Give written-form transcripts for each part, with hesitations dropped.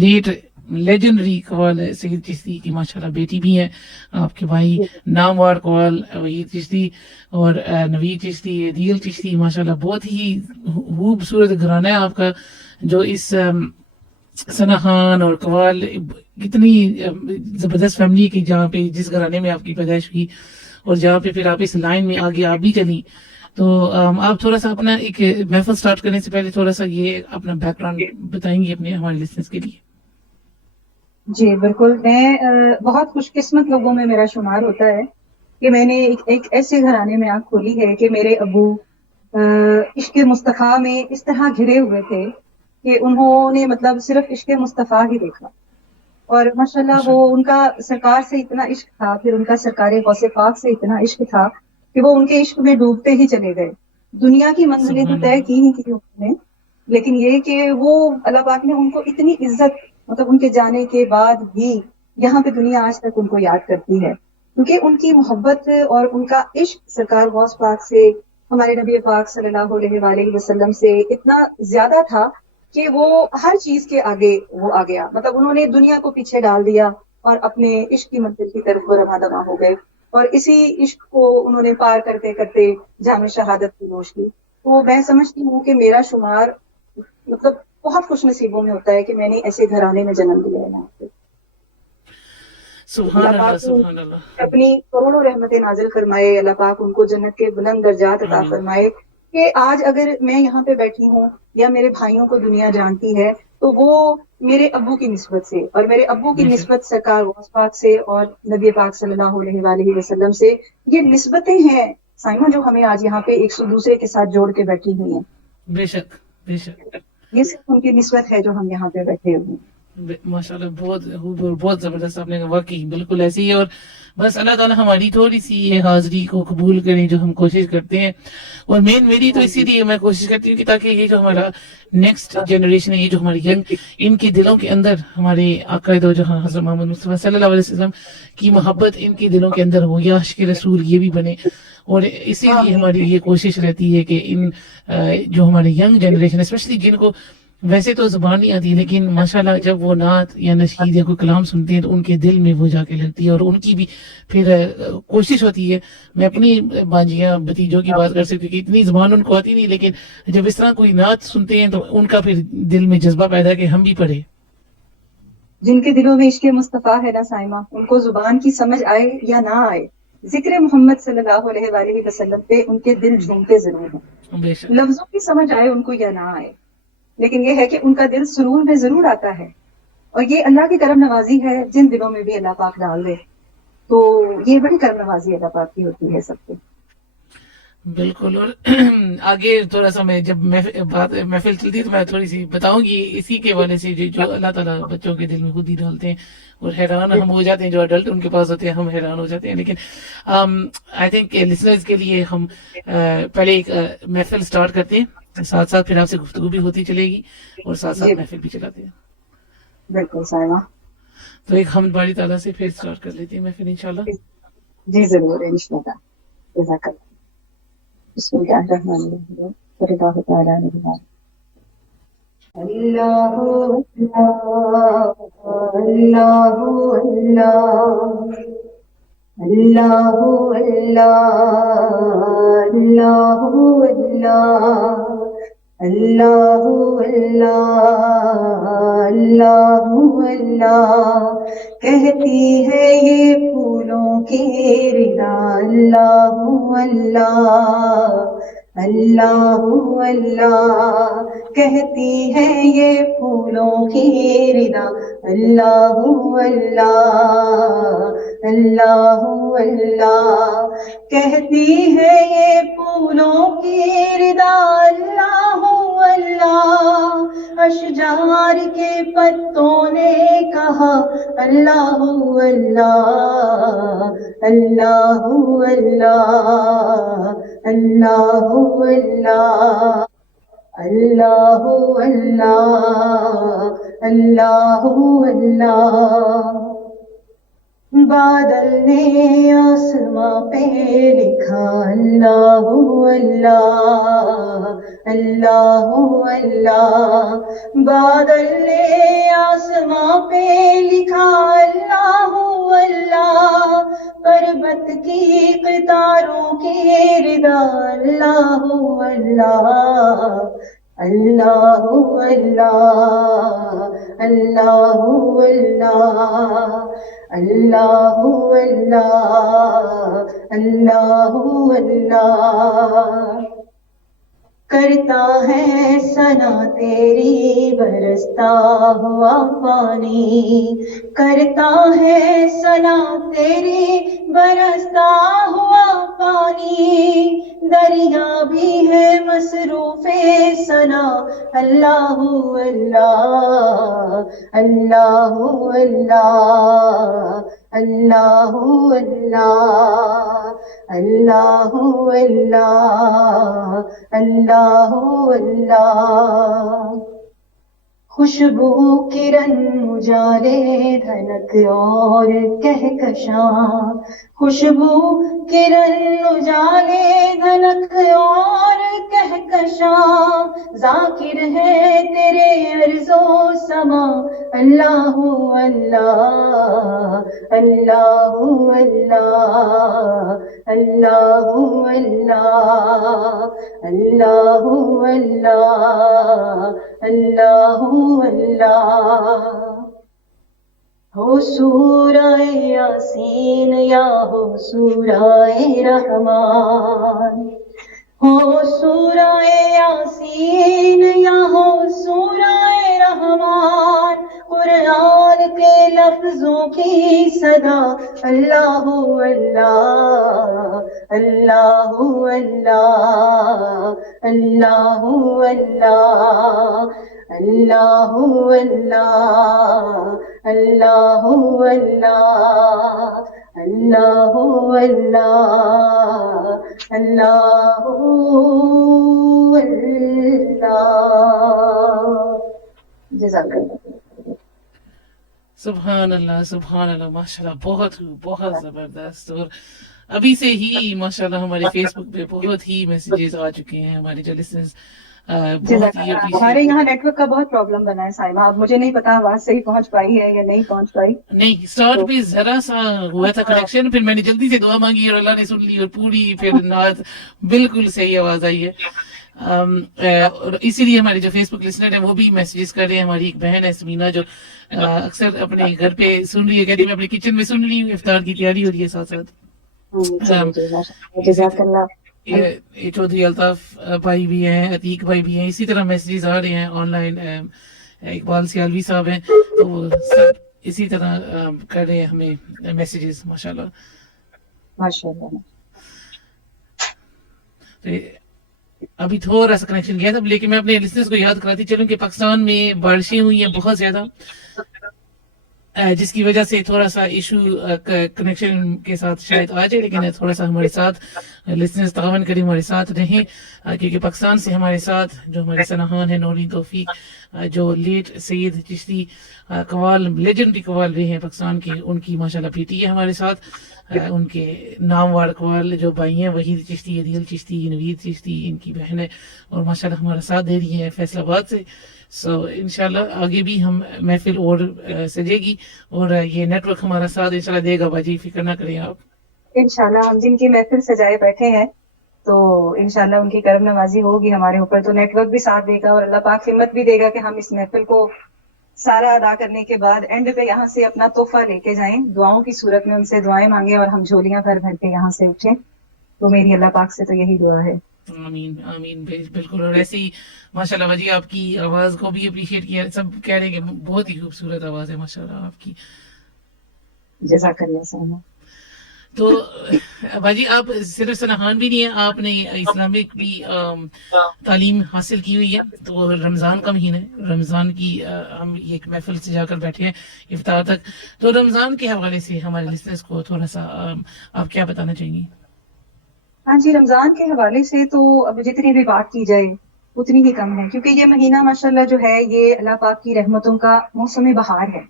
Late legendary قوال سید چشتی کی ماشاءاللہ بیٹی بھی ہیں آپ کے بھائی نامور قوال وحید چشتی اور نوید چشتی عدیل چشتی ماشاءاللہ بہت ہی خوبصورت گھرانہ ہے آپ کا جو اس ثنا خان اور قوال کتنی زبردست فیملی کی جہاں پہ جس گھرانے میں آپ کی پیدائش ہوئی اور جہاں پہ پھر آپ اس لائن میں آگے آپ بھی چلی تو آپ تھوڑا سا اپنا ایک محفل سٹارٹ کرنے سے پہلے تھوڑا سا یہ اپنا بیک گراؤنڈ بتائیں گے اپنے ہمارے لسنرز کے لیے. جی بالکل. میں بہت خوش قسمت لوگوں میں میرا شمار ہوتا ہے کہ میں نے ایک ایسے گھرانے میں آنکھ کھولی ہے کہ میرے ابو عشق مصطفیٰ میں اس طرح گھرے ہوئے تھے کہ انہوں نے مطلب صرف عشق مصطفیٰ ہی دیکھا اور ماشاءاللہ وہ ان کا سرکار سے اتنا عشق تھا پھر ان کا سرکار غوث پاک سے اتنا عشق تھا کہ وہ ان کے عشق میں ڈوبتے ہی چلے گئے. دنیا کی منزلیں تو طے کی ہی کی انہوں نے لیکن یہ کہ وہ اللہ پاک نے ان کو اتنی عزت مطلب ان کے جانے کے بعد بھی یہاں پہ دنیا آج تک ان کو یاد کرتی ہے کیونکہ ان کی محبت اور ان کا عشق سرکار غوث پاک سے ہمارے نبی پاک صلی اللہ علیہ وآلہ وسلم سے اتنا زیادہ تھا کہ وہ ہر چیز کے آگے وہ آ گیا مطلب انہوں نے دنیا کو پیچھے ڈال دیا اور اپنے عشق کی منزل کی طرف وہ رواں دواں ہو گئے اور اسی عشق کو انہوں نے پار کرتے کرتے جام شہادت کی نوش کی. تو میں سمجھتی ہوں کہ میرا شمار مطلب بہت خوش نصیبوں میں ہوتا ہے کہ میں نے ایسے گھرانے میں جنم لیا ہے. یہاں پہ سبحان اللہ سبحان اللہ اپنی کروڑوں رحمتیں نازل فرمائے. اللہ پاک ان کو جنت کے بلند درجات عطا فرمائے کہ آج اگر میں یہاں پہ بیٹھی ہوں یا میرے بھائیوں کو دنیا جانتی ہے تو وہ میرے ابو کی نسبت سے اور میرے ابو کی نسبت سرکار غوث پاک سے اور نبی پاک صلی اللہ علیہ وآلہ وسلم سے. یہ نسبتیں ہیں سائمہ جو ہمیں آج یہاں پہ ایک دوسرے کے ساتھ جوڑ کے بیٹھی ہوئی ہیں. بے شک بے شک یہ صرف ان کی نسبت ہے جو ہم یہاں پہ بیٹھے ہوئے ہیں. ماشاءاللہ بہت زبردست آپ نے واقعی بالکل ایسی ہے اور بس اللہ تعالیٰ ہماری تھوڑی سی یہ حاضری کو قبول کریں جو ہم کوشش کرتے ہیں اور میری تو اسی لیے میں کوشش کرتی ہوں کہ تاکہ یہ جو ہمارا نیکسٹ جنریشن ہے یہ جو ہماری ینگ ان کے دلوں کے اندر ہمارے عقائد و جہاں حضرت محمد مصطفیٰ صلی اللہ علیہ وسلم کی محبت ان کے دلوں کے اندر ہو یا عشق رسول یہ بھی بنے اور اسی لیے ہماری یہ کوشش رہتی ہے کہ ان جو ہمارے ینگ جنریشن اسپیشلی جن کو ویسے تو زبان نہیں آتی لیکن ماشاءاللہ جب وہ نعت یا نشید یا کوئی کلام سنتے ہیں تو ان کے دل میں وہ جا کے لگتی ہے اور ان کی بھی پھر کوشش ہوتی ہے. میں اپنی بانجیاں بھتیجوں کی بات کر سکتی ہوں کہ اتنی زبان ان کو آتی نہیں لیکن جب اس طرح کوئی نعت سنتے ہیں تو ان کا پھر دل میں جذبہ پیدا کہ ہم بھی پڑھیں. جن کے دلوں میں عشق مصطفیٰ ہے نا سائمہ ان کو زبان کی سمجھ آئے یا نہ آئے ذکر محمد صلی اللہ علیہ وآلہ وسلم پہ ان کے دل جھومتے ضرور ہیں. لفظوں کی سمجھ آئے ان کو یا نہ آئے لیکن یہ ہے کہ ان کا دل سرور میں ضرور آتا ہے اور یہ اللہ کی کرم نوازی ہے جن دلوں میں بھی اللہ پاک ڈال دے تو یہ بڑی کرم نوازی اللہ پاک کی ہوتی ہے سب کو. بالکل. اور آگے تھوڑا سا میں جب محفل چلتی تو میں تھوڑی سی بتاؤں گی اسی کے حوالے سے جو اللہ تعالیٰ بچوں کے دل میں خود ہی ڈالتے ہیں اور حیران ہم ہو جاتے ہیں جو اڈلٹ ان کے پاس ہوتے ہیں ہم حیران ہو جاتے ہیں لیکن آئی تھنک لسنرز کے لیے ہم پہلے ایک محفل سٹارٹ کرتے ہیں ساتھ ساتھ پھر آپ سے گفتگو بھی ہوتی چلے گی اور ساتھ ساتھ محفل بھی چلاتے ہیں. بالکل سائمہ. تو ایک حمد باری تعالیٰ سے پھر سٹارٹ کر لیتے ہیں محفل انشاءاللہ. جی ضرور انشاءاللہ. جزاک اللہ. بسم اللہ الرحمن الرحیم. صلی اللہ تعالی علیہ وسلم. اللہ اللہ اللہ اللہ اللہ اللہ اللہ اللہ کہتی ہے یہ پھولوں کی ردا. اللہ اللہ اللہ اللہ کہتی ہے یہ پھولوں کی ردا. اللہ اللہ اللہ اللہ کہتی ہے یہ پھولوں کی ردا. اللہ اللہ اشجار کے پتوں نے کہا اللہ اللہ اللہ اللہ اللہ اللہ اللہ اللہ اللہ اللہ. بادل نے آسماں پہ لکھا اللہ اللہ اللہ اللہ، بادل نے آسماں پہ لکھا اللہ اللہ، پربت کی قطاروں کی ردا اللہ اللہ اللہ اللہ اللہ اللہ اللہ اللہ اللہ اللہ، کرتا ہے ثنا تیری برستا ہوا پانی، کرتا ہے ثنا تیری برستا ہوا پانی، دریا بھی ہے مصروف ثنا اللہ اللہ اللہ اللہ اللہ اللہ اللہ اللہ اللہ اللہ، خوشبو کرن اجالے دھنک اور کہکشاں، خوشبو کرن اجالے دھنک اور کہکشاں، ذاکر ہے تیرے عرض و سما اللہ اللہ اللہ اللہ اللہ اللہ اللہ اللہ اللہ اللہ، ہو سورہ یاسین یا ہو سورہ رحمان، ہو سورہ یاسین یا ہو سورہ رحمان، قرآن کے لفظوں کی صدا اللہ اللہ اللہ اللہ اللہ اللہ اللہ اللہ اللہ اللہ اللہ اللہ اللہ، جزاک اللہ۔ سبحان اللہ ماشاءاللہ، بہت زبردست۔ اور ابھی سے ہی ماشاءاللہ ہمارے فیس بک پہ بہت ہی میسیجز آ چکے ہیں، ہمارے جو لسنرز بہت ہی ہمارے یہاں نیٹ ورک کا بہت پرابلم بنا ہے صاحبہ، اب مجھے نہیں پتا آواز صحیح پہنچ پائی ہے یا نہیں پہنچ پائی۔ نہیں، اسٹارٹ پہ ذرا سا ہوا تھا کنیکشن، پھر میں نے جلدی سے دعا مانگی اور اللہ نے سن لی، اور پوری پھر نعت بالکل صحیح آواز آئی ہے۔ اور اسی لیے ہمارے جو فیس بک لسنر ہیں وہ بھی میسیجز کر رہے ہیں۔ ہماری ایک بہن ہے سمینا جو اکثر اپنے گھر پہ سن رہی ہے، کہتی میں اپنے کچن میں سن رہی ہوں، افطار کی تیاری ہو رہی ہے ساتھ ساتھ۔ جزاک اللہ۔ یہ چودھری الطاف بھائی بھی ہیں، عتیق بھائی بھی ہیں، اسی طرح میسیجز آ رہے ہیں آن لائن۔ اقبال سیالوی صاحب ہیں، تو وہ سب اسی طرح کر رہے ہیں ہمیں میسیجز ماشاءاللہ۔ تو ابھی تھوڑا سا کنیکشن گیا تھا، لیکن میں اپنے لسنرز کو یاد کراتی چلوں کہ پاکستان میں بارشیں ہوئی ہیں بہت زیادہ، جس کی وجہ سے تھوڑا سا ایشو کنیکشن کے ساتھ شاید آ جائے، لیکن تھوڑا سا ہمارے ساتھ لسنرز تعاون کریں، ہمارے ساتھ رہیں، کیونکہ پاکستان سے ہمارے ساتھ جو ہمارے سناہان ہیں، نورین توفیق جو لیٹ سید چشتی قوال، لیجنڈری قوال رہے ہیں پاکستان کے، ان کی ماشاءاللہ بیٹی ہے ہمارے ساتھ، ان کے ناموار قوال جو بھائی ہیں، وحید چشتی، عدیل چشتی، نوید چشتی، ان کی بہن ہے، اور ماشاءاللہ ہمارا ساتھ دے رہی ہے فیصل آباد سے۔ انشاءاللہ آگے بھی ہم محفل اور سجے گی، اور یہ نیٹ ورک ہمارا ساتھ انشاءاللہ دے گا باجی، فکر نہ کریں آپ۔ انشاءاللہ ہم جن کی محفل سجائے بیٹھے ہیں تو انشاءاللہ ان کی کرم نوازی ہوگی ہمارے اوپر، تو نیٹ ورک بھی ساتھ دے گا، اور اللہ پاک ہمت بھی دے گا کہ ہم اس محفل کو سارا ادا کرنے کے بعد اینڈ پہ یہاں سے اپنا تحفہ لے کے جائیں، دعاؤں کی صورت میں ان سے دعائیں مانگیں، اور ہم جھولیاں بھر بھر کے یہاں سے اٹھیں۔ تو میری اللہ پاک سے تو یہی دعا ہے۔ آمین آمین بالکل۔ اور ایسے ہی ماشاءاللہ باجی آپ کی آواز کو بھی اپریشیٹ کیا، سب کہہ رہے ہیں کہ بہت ہی خوبصورت آواز ہے ماشاءاللہ آپ کی۔ جزاک اللہ سانا۔ تو باجی آپ صرف سناہان بھی نہیں ہیں، آپ نے اسلامک بھی تعلیم حاصل کی ہوئی ہے، تو رمضان کا مہینہ ہے، رمضان کی ہم ایک محفل سے جا کر بیٹھے ہیں افطار تک، تو رمضان کے حوالے سے ہمارے لسنرز کو تھوڑا سا آپ کیا بتانا چاہیں گی؟ ہاں جی، رمضان کے حوالے سے تو اب جتنی بھی بات کی جائے اتنی ہی کم ہے، کیونکہ یہ مہینہ ماشاءاللہ جو ہے یہ اللہ پاک کی رحمتوں کا موسم بہار ہے،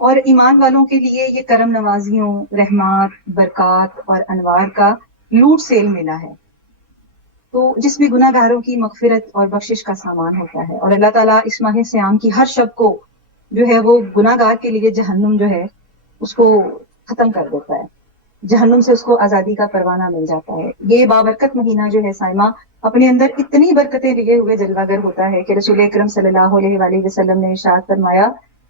اور ایمان والوں کے لیے یہ کرم نوازیوں، رحمات، برکات اور انوار کا لوٹ سیل میلہ ہے، تو جس میں گناہ گاروں کی مغفرت اور بخشش کا سامان ہوتا ہے. اور اللہ تعالیٰ اس ماہ سیام کی ہر شب کو جو ہے وہ گناہ گار کے لیے جہنم جو ہے اس کو ختم کر دیتا ہے، جہنم سے اس کو آزادی کا پروانہ مل جاتا ہے. یہ بابرکت مہینہ جو ہے سائمہ اپنے اندر اتنی برکتیں لیے ہوئے جلوہ گر ہوتا ہے کہ رسول اکرم صلی اللہ علیہ وآلہ وسلم نے ارشاد فرمایا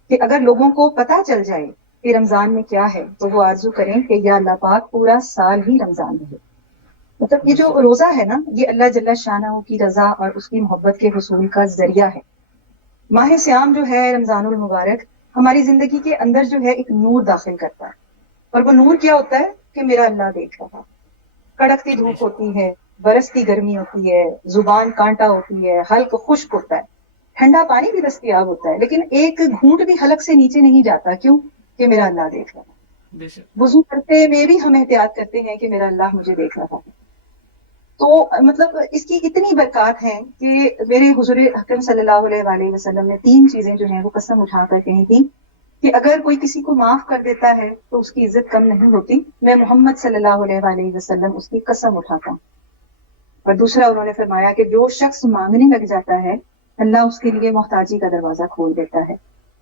کہ اگر لوگوں کو پتہ چل جائے کہ رمضان میں کیا ہے تو وہ آرزو کریں کہ یا اللہ پاک پورا سال ہی رمضان رہے. مطلب یہ جو روزہ ہے نا، یہ اللہ جل شانہ کی رضا اور اس کی محبت کے حصول کا ذریعہ ہے. ماہ سیام جو ہے رمضان المبارک ہماری زندگی کے اندر جو ہے ایک نور داخل کرتا ہے، اور وہ نور کیا ہوتا ہے کہ میرا اللہ دیکھ رہا. کڑکتی دھوپ ہوتی ہے، برستی گرمی ہوتی ہے، زبان کانٹا ہوتی ہے، حلق خشک ہوتا ہے، ٹھنڈا پانی بھی دستیاب ہوتا ہے، لیکن ایک گھونٹ بھی حلق سے نیچے نہیں جاتا. کیوں؟ کہ میرا اللہ دیکھ رہا ہے. وضو کرتے میں بھی ہم احتیاط کرتے ہیں کہ میرا اللہ مجھے دیکھ رہا ہے. تو مطلب اس کی اتنی برکات ہیں کہ میرے حضور حکم صلی اللہ علیہ وآلہ وسلم نے 3 چیزیں جو ہیں وہ قسم اٹھا کر کہی تھی کہ اگر کوئی کسی کو معاف کر دیتا ہے تو اس کی عزت کم نہیں ہوتی، میں محمد صلی اللہ علیہ وآلہ وسلم اس کی قسم اٹھاتا ہوں. اور دوسرا انہوں نے فرمایا کہ جو شخص مانگنے لگ جاتا ہے اللہ اس کے لیے محتاجی کا دروازہ کھول دیتا ہے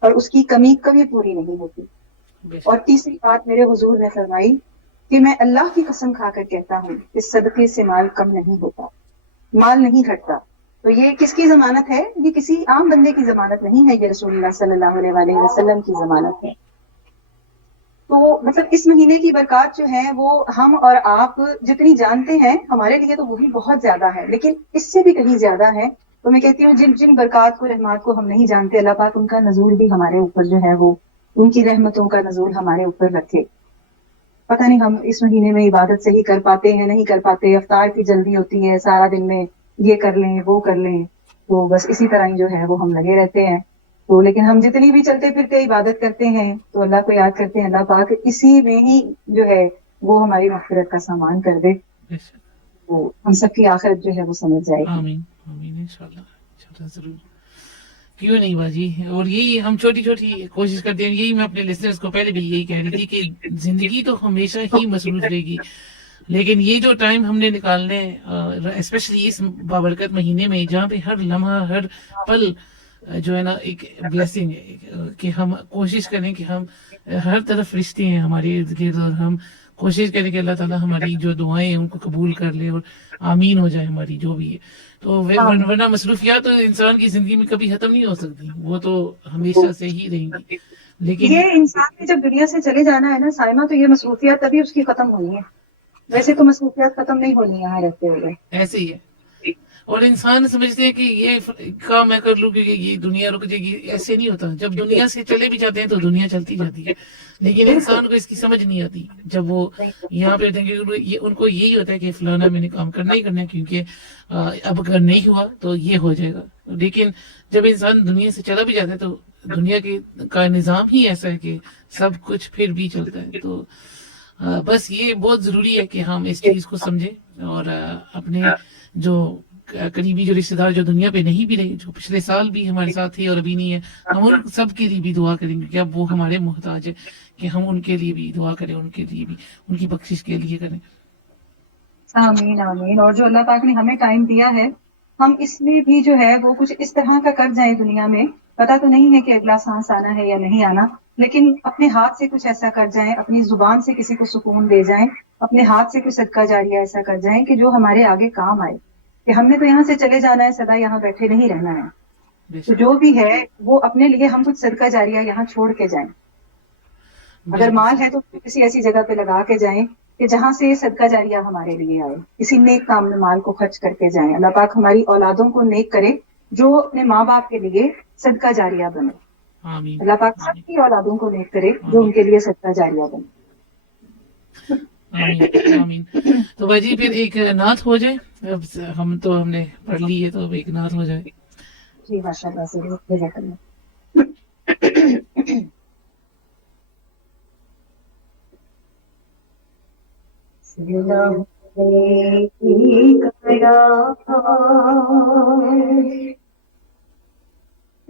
اور اس کی کمی کبھی پوری نہیں ہوتی. اور تیسری بات میرے حضور نے فرمائی کہ میں اللہ کی قسم کھا کر کہتا ہوں کہ صدقے سے مال کم نہیں ہوتا، مال نہیں گھٹتا. تو یہ کس کی ضمانت ہے؟ یہ کسی عام بندے کی ضمانت نہیں ہے، یہ رسول اللہ صلی اللہ علیہ وآلہ وسلم کی ضمانت ہے. تو مطلب اس مہینے کی برکات جو ہیں وہ ہم اور آپ جتنی جانتے ہیں ہمارے لیے تو وہی بہت زیادہ ہے، لیکن اس سے بھی کہیں زیادہ ہے. تو میں کہتی ہوں جن برکات کو، رحمات کو ہم نہیں جانتے، اللہ پاک ان کا نزول بھی ہمارے اوپر جو ہے وہ ان کی رحمتوں کا نزول ہمارے اوپر رکھے. پتہ نہیں ہم اس مہینے میں عبادت صحیح کر پاتے ہیں نہیں کر پاتے. افطار کی جلدی ہوتی ہے، سارا دن میں یہ کر لیں وہ کر لیں، تو بس اسی طرح ہی جو ہے وہ ہم لگے رہتے ہیں. تو لیکن ہم جتنی بھی چلتے پھرتے عبادت کرتے ہیں تو اللہ کو یاد کرتے ہیں، اللہ پاک اسی میں ہی جو ہے وہ ہماری مغفرت کا سامان کر دے، تو ہم سب کی آخرت جو ہے وہ سمجھ جائے گی. آمین آمین انشاءاللہ ضرور، کیوں نہیں باجی. اور یہی ہم چھوٹی چھوٹی کوشش کرتے ہیں. یہی میں اپنے لسنرز کو پہلے بھی یہی کہہ رہی تھی کہ زندگی تو ہمیشہ ہی مصروف رہے گی، لیکن یہ جو ٹائم ہم نے نکالنے اسپیشلی اس بابرکت مہینے میں جہاں پہ ہر لمحہ ہر پل جو ہے نا ایک بلیسنگ ہے، کہ ہم کوشش کریں کہ ہم ہر طرف رشتے ہیں ہمارے ارد گرد، اور ہم کوشش کریں کہ اللہ تعالیٰ ہماری جو دعائیں ہیں ان کو قبول کر لے اور آمین ہو جائے ہماری جو بھی ہے. تو ورنہ مصروفیات تو انسان کی زندگی میں کبھی ختم نہیں ہو سکتی، وہ تو ہمیشہ سے ہی رہیں گی. لیکن یہ انسان نے جب دنیا سے چلے جانا ہے نا سائمہ، تو یہ مصروفیات تبھی اس کی ختم ہونی ہے. ویسے تو مصروفیات ختم نہیں ہونی یہاں رہتے ہوئے. ایسے ہی ہے. اور انسان سمجھتے ہیں کہ یہ کام میں کر لوں کہ یہ دنیا رک جائے گی. ایسے نہیں ہوتا. جب دنیا سے چلے بھی جاتے ہیں تو دنیا چلتی جاتی ہے، لیکن انسان کو اس کی سمجھ نہیں آتی. جب وہ یہاں پہ ہوتے ہیں کہ ان کو یہی ہوتا ہے کہ فلانا میں نے کام کرنا ہی کرنا ہے، کیونکہ اب اگر نہیں ہوا تو یہ ہو جائے گا. لیکن جب انسان دنیا سے چلا بھی جاتا ہے تو دنیا کا نظام ہی ایسا ہے کہ سب کچھ پھر بھی چلتا ہے. تو بس یہ بہت ضروری ہے کہ ہم اس چیز کو سمجھیں، اور اپنے جو قریبی جو رشتے دار جو دنیا پہ نہیں بھی رہے، جو پچھلے سال بھی ہمارے ساتھ تھے اور ابھی نہیں ہے، ہم ان سب کے لیے بھی دعا کریں گے کہ اب وہ ہمارے محتاج ہے، کہ ہم ان کے لیے بھی دعا کریں، ان کے لیے بھی ان کی بخشش کے لیے کریں. آمین آمین. اور جو اللہ پاک نے ہمیں ٹائم دیا ہے ہم اس میں بھی جو ہے وہ کچھ اس طرح کا کر جائیں دنیا میں. پتا تو نہیں ہے کہ اگلا سانس آنا ہے یا نہیں آنا، لیکن اپنے ہاتھ سے کچھ ایسا کر جائیں، اپنی زبان سے کسی کو سکون دے جائیں، اپنے ہاتھ سے کوئی صدقہ جاریہ ایسا کر جائیں کہ جو ہمارے آگے کام آئے. کہ ہم نے تو یہاں سے چلے جانا ہے، سدا یہاں بیٹھے نہیں رہنا ہے. تو جو بھی ہے وہ اپنے لیے ہم کچھ صدقہ جاریہ یہاں چھوڑ کے جائیں. اگر مال ہے تو کسی ایسی جگہ پہ لگا کے جائیں کہ جہاں سے صدقہ جاریہ ہمارے لیے آئے. کسی نیک کام میں مال کو خرچ کر کے جائیں. اللہ پاک ہماری اولادوں کو نیک کرے جو اپنے ماں باپ کے لیے صدقہ جاریہ بنے. آمین. اللہ پاک سب کی اولادوں کو نیک کرے جو ان کے لیے صدقہ جاریہ بنے. آمین آمین. تو باجی پھر ایک نعت ہو جائے. اب ہم نے پڑھ لی ہے تو اب ایک نعت ہو جائے. جی ماشاء اللہ ضرور. جزاک اللہ.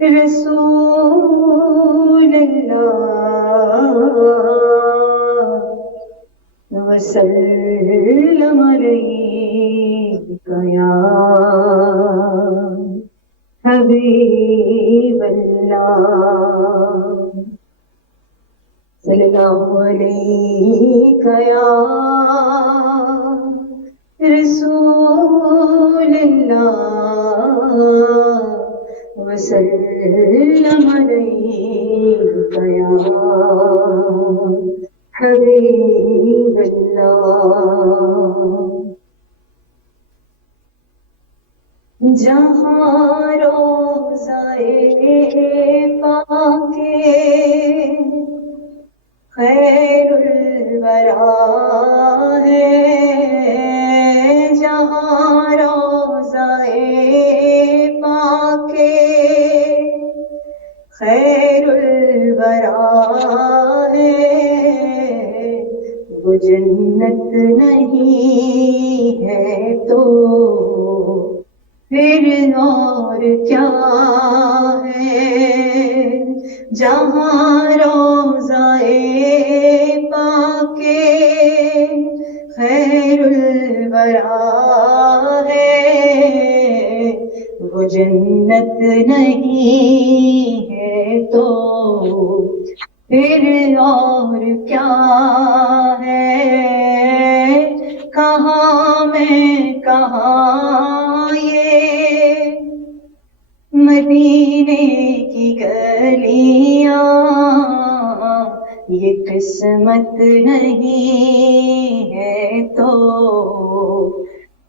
رسول اللہ وسلم علیک یا حبیب اللہ صلی اللہ علیک یا رسول اللہ وسلم علیک یا حبیب اللہ جہاں روضہ پاک خیر الورا ہے جہاں روضہ پاک خیر الورا ہے وہ جنت نہیں ہے تو پھر اور کیا ہے جہاں روضہ پاک خیر الورا ہے وہ جنت نہیں ہے تو پھر اور کیا ہے کہاں میں کہاں یہ مدینے کی گلیاں یہ قسمت نہیں ہے تو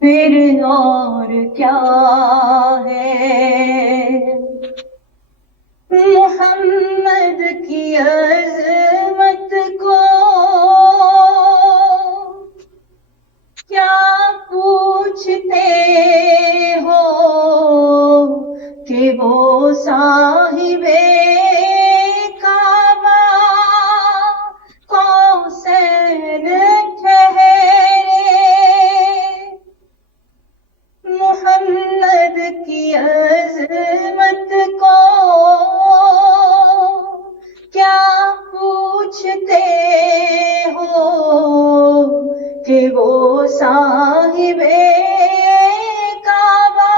پھر اور کیا ہے محمد کی عظمت کو کیا پوچھتے ہو کہ وہ صاحب کعبہ قوسین ٹھہرے محمد کی عظمت کو کیا پوچھتے ہو کہ وہ صاحب کعبہ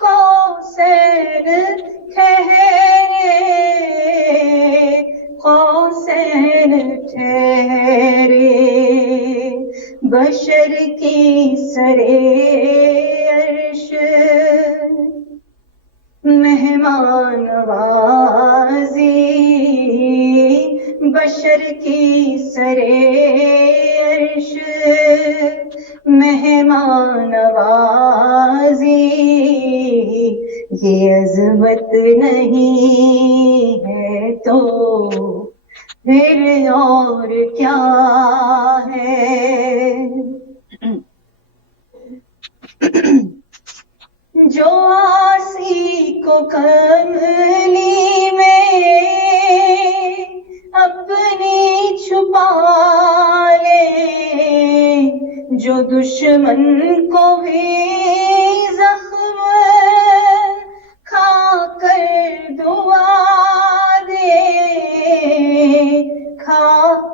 قوسین ٹھہرے قوسین ٹھہرے بشر کی سرے عرش مہمان نوازی بشر کی سرے عرش مہمان نوازی یہ عظمت نہیں ہے تو پھر اور کیا ہے جو آسی کو کملی میں اپنی چھپا لے جو دشمن کو بھی زخم کھا کر دعا دے کھا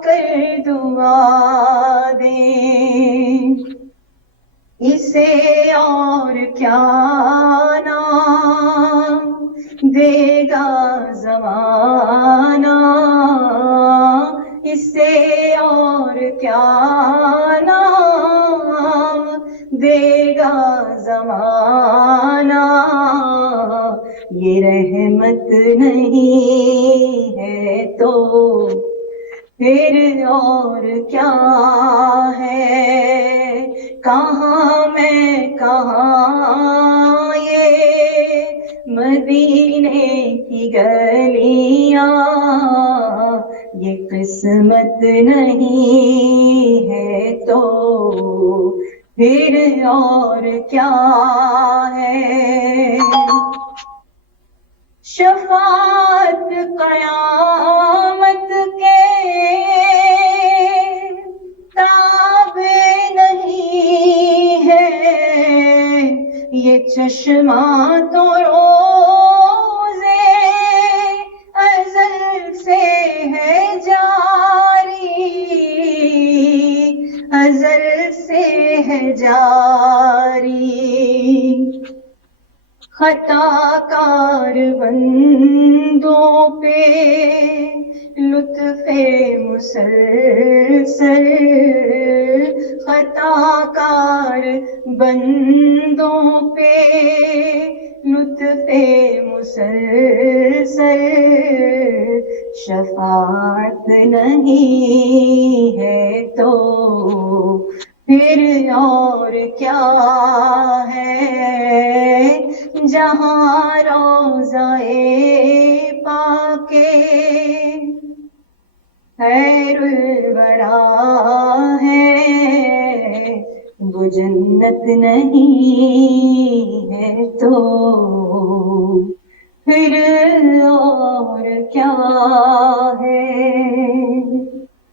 کر دعا دے اسے اور کیا نام دے گا زمانہ اسے اور کیا نام دے گا زمانہ یہ رحمت نہیں ہے تو پھر اور کیا ہے کہاں میں کہاں یہ مدینے کی گلیاں یہ قسمت نہیں ہے تو پھر اور کیا ہے شفاعت قیامت کے تابع نہیں ہے یہ چشمہ تو رو نظر سے ہے جاری، خطا کار بندوں پہ لطف مسلسل، خطا کار بندوں پہ لطف مسلسل، شفاعت نہیں ہے تو پھر اور کیا ہے، جہاں روضہ پاک خیر الورا ہے، وہ جنت نہیں ہے تو پھر اور کیا ہے۔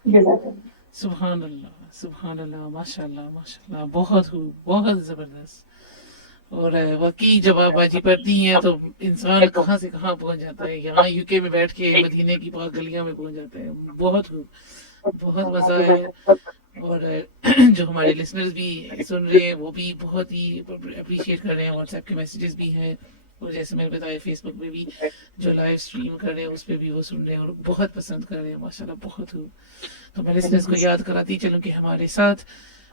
جزاک اللہ۔ سبحان اللہ، سبحان اللہ، ماشاء اللہ، ماشاء اللہ، بہت خوب، بہت زبردست۔ اور واقعی جب آپ باجی پڑھتی ہیں تو انسان کہاں سے کہاں پہنچ جاتا ہے، یہاں یو کے میں بیٹھ کے مدینے کی پاک گلیاں میں پہنچ جاتا ہے۔ بہت خوب، بہت مزہ ہے۔ اور جو ہمارے لسنرز بھی سن رہے ہیں وہ بھی بہت ہی اپریشیٹ کر رہے ہیں، واٹس ایپ کے میسیجز بھی ہیں، اور جیسے میں نے بتایا فیس بک میں بھی جو لائیو اسٹریم کر رہے ہیں اس پہ بھی وہ سن رہے ہیں اور بہت پسند کر رہے ہیں، ماشاء اللہ، بہت خوب۔ تو میں لسنرز کو یاد کراتی چلوں کہ ہمارے ساتھ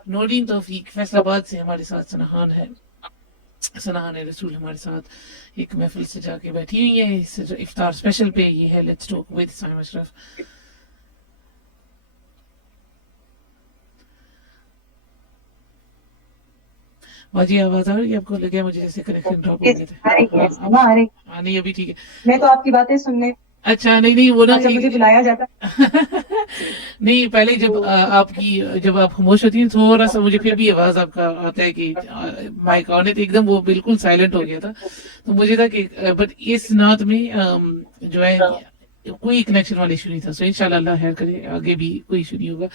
نورین توفیق فیصل آباد سے ہمارے ساتھ سنہان ہے، سنہان رسول ہمارے ساتھ ایک محفل سے جا کے بیٹھی ہوئی ہے، افطار اسپیشل پہ یہ ہے لیٹس ٹاک ود سائمہ اشرف۔ باجی آواز آ رہی ہے آپ کو؟ لگا مجھے جیسے کنیکشن ڈراپ ہو گیا تھا۔ نہیں ابھی ٹھیک ہے۔ میں تو آپ کی باتیں سننے، اچھا نہیں وہ نا جب مجھے بلایا جاتا نہیں پہلے جب آپ کی جب آپ خاموش ہوتی ہیں تھوڑا سا مجھے پھر بھی آواز آپ کا آتا ہے کہ مائک آن ہے، تو ایک دم وہ بالکل سائلنٹ ہو گیا تھا، تو مجھے تھا کہ بٹ اس نعت میں جو ہے کوئی کنیکشن والا ایشو نہیں تھا، سو انشاءاللہ اللہ خیر کرے آگے بھی کوئی ایشو نہیں ہوگا۔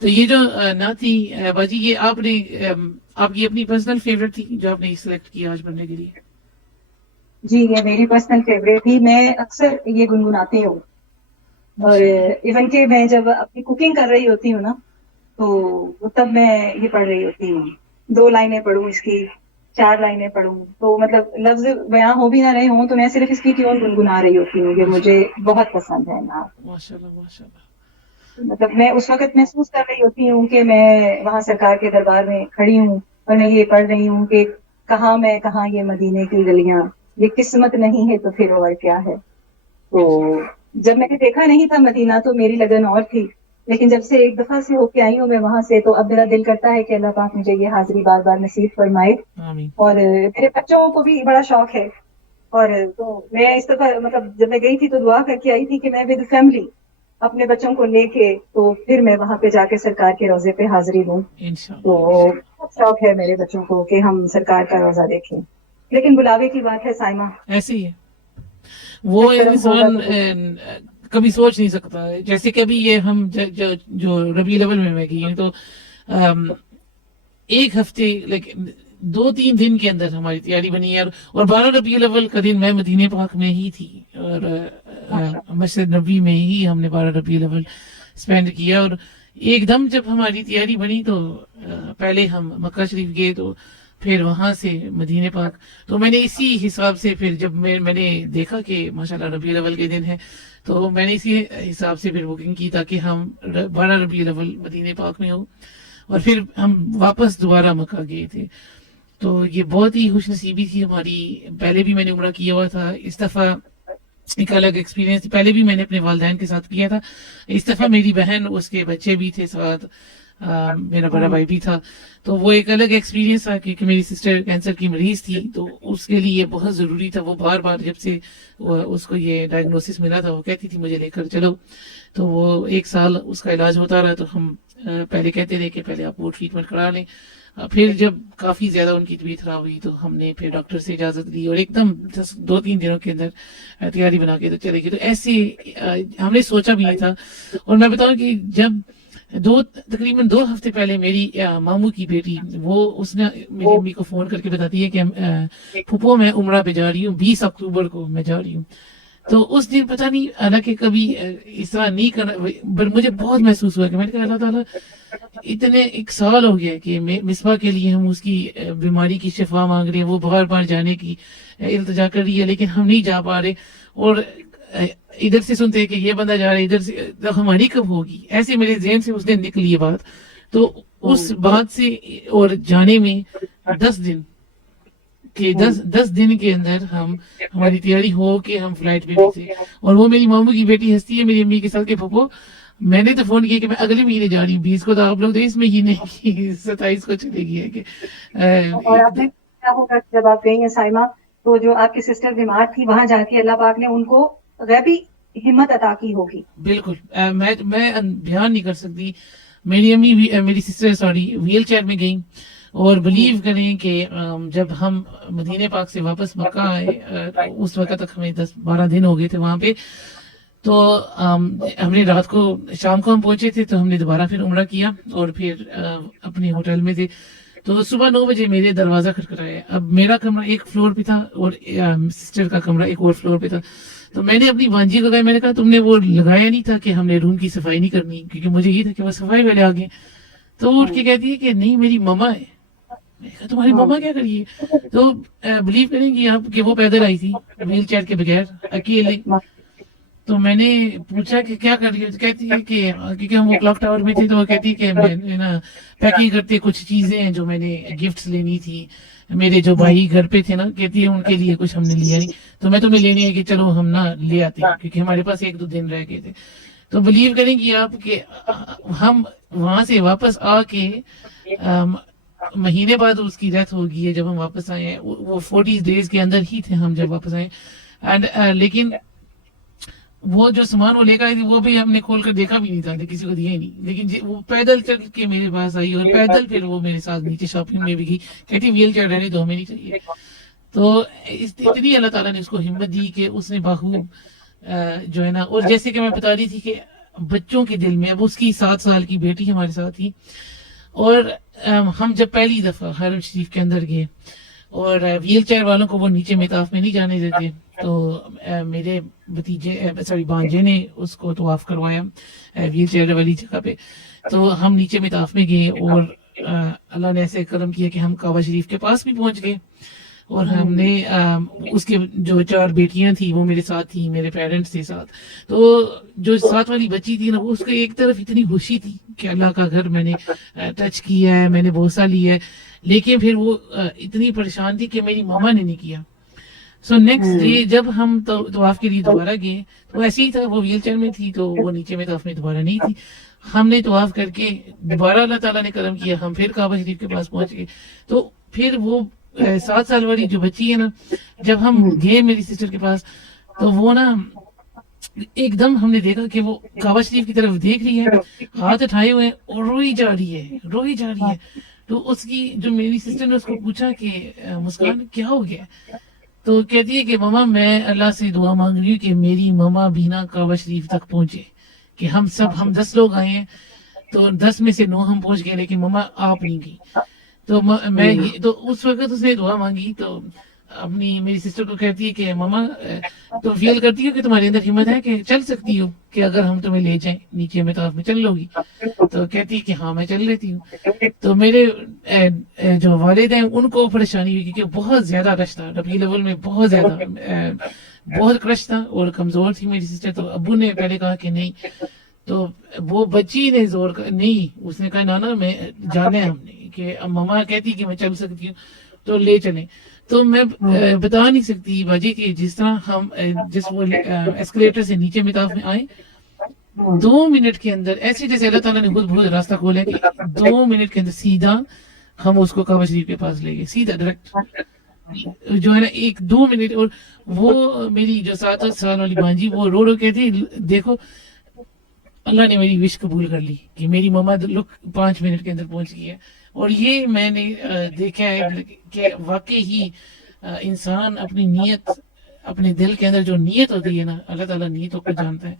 تو یہ جو نعت تھی باجی، یہ آپ نے آپ کی اپنی پرسنل فیوریٹ تھی جو آپ نے سلیکٹ کی آج پڑھنے کے لیے؟ جی یہ میری پرسنل فیوریٹ تھی، میں اکثر یہ گنگناتی ہوں، اور ایون کہ میں جب اپنی کوکنگ کر رہی ہوتی ہوں نا تو تب میں یہ پڑھ رہی ہوتی ہوں، 2 لائنیں پڑھوں اس کی، 4 لائنیں پڑھوں، تو مطلب لفظ بیاں ہو بھی نہ رہے ہوں تو میں صرف اس کی ٹیون گنگنا رہی ہوتی ہوں، یہ مجھے بہت پسند ہے نا۔ ماشاءاللہ ماشاءاللہ۔ مطلب میں اس وقت محسوس کر رہی ہوتی ہوں کہ میں وہاں سرکار کے دربار میں کھڑی ہوں اور میں یہ پڑھ رہی ہوں کہ کہاں میں کہاں یہ مدینے کی گلیاں، یہ قسمت نہیں ہے تو پھر اور کیا ہے۔ تو جب میں نے دیکھا نہیں تھا مدینہ تو میری لگن اور تھی، لیکن جب سے ایک دفعہ سے ہو کے آئی ہوں میں وہاں سے، تو اب میرا دل کرتا ہے کہ اللہ پاک مجھے یہ حاضری بار بار نصیب فرمائے۔ آمین۔ اور میرے بچوں کو بھی بڑا شوق ہے، اور تو میں اس دفعہ مطلب جب میں گئی تھی تو دعا کر کے آئی تھی کہ میں ود فیملی اپنے بچوں کو لے کے تو پھر میں وہاں پہ جا کے سرکار کے روزے پہ حاضری دوں۔ تو بہت شوق ہے میرے بچوں کو کہ ہم سرکار کا روزہ دیکھیں، لیکن بلاوے کی بات ہے سائمہ، ایسے ہی ہے، وہ انسان کبھی سوچ نہیں سکتا، جیسے کہ ابھی یہ ہم جو ربیع الاول میں گئی ہیں تو ایک ہفتے لیکن 2-3 دن کے اندر ہماری تیاری بنی ہے، اور 12 ربیع الاول کا دن میں مدینہ پاک میں ہی تھی، اور مسجد نبی میں ہی ہم نے 12 ربیع الاول اسپینڈ کیا، اور ایک دم جب ہماری تیاری بنی تو پہلے ہم مکہ شریف گئے، تو پھر وہاں سے مدینہ پاک، تو میں نے اسی حساب سے پھر جب میں نے دیکھا کہ ماشاءاللہ ربیع الاول کے دن ہے تو میں نے اسی حساب سے پھر بکنگ کی تاکہ ہم 12 ربیع الاول مدینہ پاک میں ہوں، اور پھر ہم واپس دوبارہ مکہ گئے تھے۔ تو یہ بہت ہی خوش نصیبی تھی ہماری، پہلے بھی میں نے عمرہ کیا ہوا تھا، اس دفعہ ایک الگ ایکسپیرینس، پہلے بھی میں نے اپنے والدین کے ساتھ کیا تھا، اس دفعہ میری بہن اس کے بچے بھی تھے ساتھ، میرا بڑا بھائی بھی تھا، تو وہ ایک الگ ایکسپیرینس تھا کیونکہ میری سسٹر کینسر کی مریض تھی، تو اس کے لیے بہت ضروری تھا، وہ بار بار جب سے اس کو یہ ڈائگنوسس ملا تھا وہ کہتی تھی مجھے لے کر چلو، تو وہ 1 سال اس کا علاج ہوتا رہا، تو ہم پہلے کہتے رہے کہ پہلے آپ وہ ٹریٹمنٹ کرا لیں، پھر جب کافی زیادہ ان کی طبیعت خراب ہوئی تو ہم نے پھر ڈاکٹر سے اجازت لی اور ایک دم 2-3 دنوں کے اندر تیاری بنا کے تو چلے گی، تو ایسے ہم نے سوچا بھی نہیں تھا۔ اور میں بتاؤں کہ جب تقریباً 2 ہفتے پہلے میری ماموں کی بیٹی اس نے میری امی کو فون کر کے بتاتی ہے کہ پھوپھو میں عمرہ پہ جا رہی ہوں، 20 اکتوبر کو میں جا رہی ہوں، تو اس دن پتہ نہیں، حالانکہ کبھی اس طرح نہیں کرنا، پر مجھے بہت محسوس ہوا کہ میں نے کہا اللہ تعالیٰ اتنے ایک سال ہو گیا کہ مصباح کے لیے ہم اس کی بیماری کی شفا مانگ رہے ہیں، وہ بار بار جانے کی التجا کر رہی ہے لیکن ہم نہیں جا پا رہے، اور ادھر سے سنتے ہیں کہ یہ بندہ جا رہا ہے، ادھر سے تو ہماری کب ہوگی؟ ایسے میرے ذہن سے اس دن نکلی یہ بات. تو اس بات سے اور جانے میں 10 دن کہ 10 دن کے اندر ہماری تیاری ہو کے ہم فلائٹ پہ بھی تھے. اور وہ میری ماموں کی بیٹی ہستی ہے میری امی کے ساتھ کہ پھپھو میں نے تو فون کیا کہ میں اگلے مہینے جا رہی ہوں 20 کو، تو آپ لوگ تو اس مہینے کی 27 کو چلے گی ہے کہ اور آپ نے کیا ہوگا جب آپ گئی ہیں سائمہ، تو جو آپ کی سسٹر بیمار تھی وہاں جا کے اللہ پاک نے ان کو غیبی ہمت عطا کی ہوگی. بالکل میں بیان نہیں کر سکتی. میری امی میری سسٹر سوری ویل چیئر میں گئیں، اور بلیو کریں کہ جب ہم مدینہ پاک سے واپس مکہ آئے، اس وقت تک ہمیں 10-12 دن ہو گئے تھے وہاں پہ. تو ہم نے رات کو شام کو ہم پہنچے تھے، تو ہم نے دوبارہ پھر عمرہ کیا اور پھر اپنے ہوٹل میں تھے. تو صبح 9 بجے میرے دروازہ کھٹکھٹایا. اب میرا کمرہ ایک فلور پہ تھا اور سسٹر کا کمرہ ایک اور فلور پہ تھا. تو میں نے اپنی بانجی کو کہا، میں نے کہا تم نے وہ لگایا نہیں تھا کہ ہم نے روم کی صفائی نہیں کرنی، کیونکہ مجھے یہ تھا کہ وہ صفائی والے آ گئے. تو وہ اٹھ کے کہتی ہے کہ نہیں میری مما ہے. میں نے کہا تمہاری مما کیا کری ہے؟ تو بلیو کریں گی آپ کہ وہ پیدل آئی تھی ویل چیئر کے بغیر اکیلے. تو میں نے پوچھا کہ کیا کر رہی ہے؟ تو کہتی ہے کہ کیونکہ ہم وہ کلاک ٹاور میں تھے، تو وہ کہتی ہے کہ میں نے نا پیکنگ کرتے کچھ چیزیں ہیں جو میں نے گفٹس لینی تھی، میرے جو بھائی گھر پہ تھے نا، کہتی ہے ان کے لیے کچھ ہم نے لیا نہیں، تو میں تمہیں لینے ہے کہ چلو ہم نا لے آتے ہیں، کیونکہ ہمارے پاس 1-2 دن رہ گئے تھے. تو بلیو کریں گی آپ کہ ہم وہاں سے واپس آ کے مہینے بعد اس کی ڈیتھ ہو گئی ہے جب ہم واپس آئے ہیں. وہ 40 days کے اندر ہی تھے ہم جب واپس آئے. اینڈ لیکن وہ جو سامان وہ لے کر آئی تھی وہ بھی ہم نے کھول کر دیکھا بھی نہیں تھا، کسی کو دیا ہی نہیں. لیکن وہ پیدل چل کے میرے پاس آئی اور پیدل پھر وہ میرے ساتھ نیچے شاپنگ میں بھی گئی. کہتی ویل چیئر رہنے دو، ہمیں نہیں چاہیے. تو اتنی اللہ تعالیٰ نے اس کو ہمت دی کہ اس نے باخوب جو ہے نا. اور جیسے کہ میں بتا رہی تھی کہ بچوں کے دل میں، اب اس کی 7 سال کی بیٹی ہمارے ساتھ تھی، اور ہم جب پہلی دفعہ حرم شریف کے اندر گئے اور ویل چیئر والوں کو وہ نیچے میطاف میں نہیں جانے دیتے، تو میرے بانجے نے اس کو طواف کروایا ویل چیئر والی جگہ پہ. تو ہم نیچے میطاف میں گئے اور اللہ نے ایسے کرم کیا کہ ہم کعبہ شریف کے پاس بھی پہنچ گئے. اور ہم نے اس کے جو 4 بیٹیاں تھیں وہ میرے ساتھ تھیں، میرے پیرنٹس تھے ساتھ. تو جو ساتھ والی بچی تھی نا، وہ اس کو ایک طرف اتنی خوشی تھی کہ اللہ کا گھر میں نے ٹچ کیا ہے، میں نے بوسہ لیا ہے، لیکن پھر وہ اتنی پریشان تھی کہ میری ماما نے نہیں کیا. سو نیکسٹ ڈے جب ہم طواف کے لیے دوبارہ گئے تو ایسے ہی تھا، وہ ویل چیئر میں تھی تو وہ نیچے میں طواف میں دوبارہ نہیں تھی. ہم نے طواف کر کے دوبارہ اللہ تعالیٰ نے کرم کیا، ہم پھر کعبہ شریف کے پاس پہنچ گئے. تو پھر وہ 7 سال والی جو بچی ہے نا، جب ہم گئے میری سسٹر کے پاس، تو وہ نا ایک دم ہم نے دیکھا کہ وہ کعبہ شریف کی طرف دیکھ رہی ہے، ہاتھ اٹھائے ہوئے اور روئی جا رہی ہے. تو اس کی جو میری سسٹر نے اس کو پوچھا کہ مسکان کیا ہو گیا؟ تو کہتی ہے کہ ماما میں اللہ سے دعا مانگ رہی ہوں کہ میری ماما بینا کعبہ شریف تک پہنچے، کہ ہم 10 لوگ آئے ہیں، تو 10 میں سے 9 ہم پہنچ گئے لیکن ماما آپ نہیں گئی. تو میں تو اس وقت اس نے دعا مانگی. تو اپنی میری سسٹر کو کہتی ہے کہ ماما تو فیل کرتی ہو کہ تمہارے اندر ہمت ہے کہ چل سکتی ہو، کہ اگر ہم تمہیں لے جائیں نیچے میں طواف میں چل لو گی؟ تو کہتی ہے کہ ہاں میں چل لیتی ہوں. تو میرے جو والد ہیں ان کو پریشانی ہوئی کیونکہ بہت زیادہ رش تھا، ربیع الاول میں بہت زیادہ بہت رش تھا اور کمزور تھی میری سسٹر. تو ابو نے پہلے کہا کہ نہیں، تو وہ بچی نے زور نہیں، اس نے کہا نانا میں جانا ہے ہم نے، کہ ماما کہتی کہ میں چل سکتی ہوں تو لے چلیں. تو میں بتا نہیں سکتی باجی کہ جس طرح ہم وہ ایسکلیٹر سے نیچے میطاف میں آئے، 2 منٹ کے اندر ایسے جیسے اللہ تعالیٰ نے خود بہت راستہ کھولا کہ 2 منٹ کے اندر سیدھا ہم اس کو کعبہ شریف کے پاس لے گئے، سیدھا ڈائریکٹ جو ہے نا 1-2 منٹ. اور وہ میری جو 7 سال والی بانجی وہ رو رو کہتی دیکھو اللہ نے میری وش قبول کر لی کہ میری ماما 5 منٹ کے اندر پہنچ گئی ہے. اور یہ میں نے دیکھا ہے کہ واقعی ہی انسان اپنی نیت، اپنے دل کے اندر جو نیت ہوتی ہے نا، اللہ تعالیٰ نیتوں کو جانتا ہے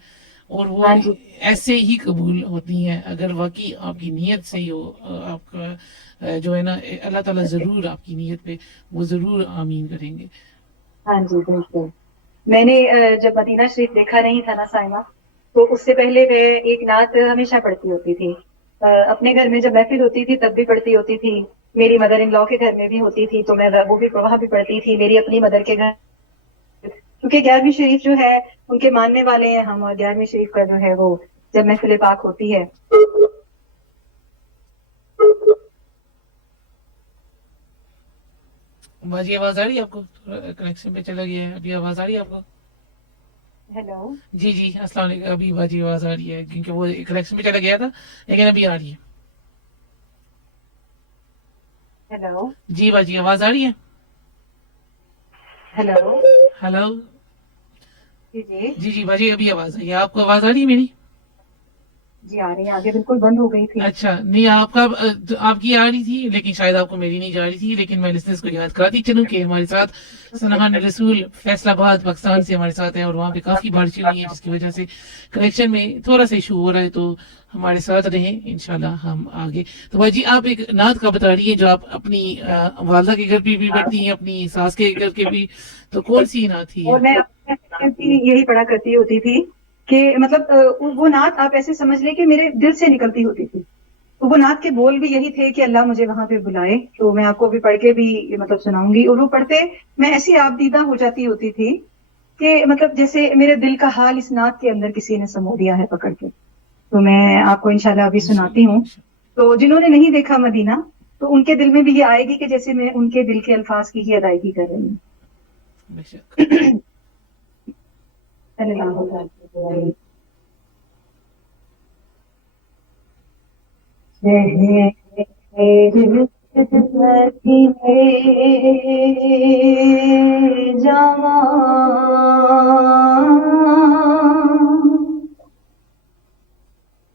اور وہ ایسے ہی قبول ہوتی ہیں اگر واقعی آپ کی نیت صحیح ہو. آپ کا جو ہے نا اللہ تعالیٰ ضرور آپ کی نیت پہ وہ ضرور آمین کریں گے. ہاں جی بالکل. میں نے جب مدینہ شریف دیکھا نہیں تھا نا سائمہ، تو اس سے پہلے میں ایک نعت ہمیشہ پڑھتی ہوتی تھی. اپنے گھر میں جب محفل ہوتی تھی تب بھی پڑھتی ہوتی تھی، میری مدر ان لا کے گھر میں بھی ہوتی تھی تو میں وہ بھی وہاں بھی پڑھتی تھی، میری اپنی مدر کے گھر، کیونکہ 11ویں شریف جو ہے ان کے ماننے والے ہیں ہم، اور 11ویں شریف کا جو ہے وہ جب محفل پاک ہوتی ہے. باجی آواز آ رہی ہے آپ کو؟ کنیکشن پہ چلا گیا ہے. ابھی آواز آ رہی ہے آپ کو؟ ہیلو جی جی السلام علیکم. ابھی باجی آواز آ رہی ہے کیونکہ وہ کنیکشن پہ چلا گیا تھا لیکن ابھی آ رہی ہے. ہیلو جی باجی آواز آ رہی ہے؟ Hello hello. جی جی جی جی باجی ابھی آواز آئی ہے. آپ کو آواز آ رہی ہے میری؟ جی آ رہی ہے، آگے بالکل بند ہو گئی تھی. اچھا نہیں آپ کا آپ کی آ رہی تھی لیکن شاید آپ کو میری نہیں جا رہی تھی. لیکن میں لسنرز کو یاد کراتی چلوں کہ ہمارے ساتھ سنہان رسول فیصل آباد پاکستان سے ہمارے ساتھ ہیں اور وہاں پہ کافی بارشیں ہوئی ہیں جس کی وجہ سے کنیکشن میں تھوڑا سا ایشو ہو رہا ہے. تو ہمارے ساتھ رہیں انشاءاللہ ہم آگے. تو بھائی جی آپ ایک نعت کا بتا رہی ہے جو آپ اپنی والدہ کے گھر پہ بھی پڑھتی ہیں، اپنی ساس کے گھر کے بھی، تو کون سی نعت تھی اور میں یہی پڑھا کرتی ہوتی تھی کہ مطلب وہ نعت آپ ایسے سمجھ لیں کہ میرے دل سے نکلتی ہوتی تھی. تو وہ نعت کے بول بھی یہی تھے کہ اللہ مجھے وہاں پہ بلائے. تو میں آپ کو ابھی پڑھ کے بھی مطلب سناؤں گی. اور وہ پڑھتے میں ایسی آپ دیدہ ہو جاتی ہوتی تھی کہ مطلب جیسے میرے دل کا حال اس نعت کے اندر کسی نے سمو دیا ہے پکڑ کے. تو میں آپ کو انشاءاللہ ابھی سناتی ہوں. تو جنہوں نے نہیں دیکھا مدینہ تو ان کے دل میں بھی یہ آئے گی کہ جیسے میں ان کے دل کے الفاظ کی ہی ادائیگی کر رہی ہوں. بے شک. صلی اللہ علیہ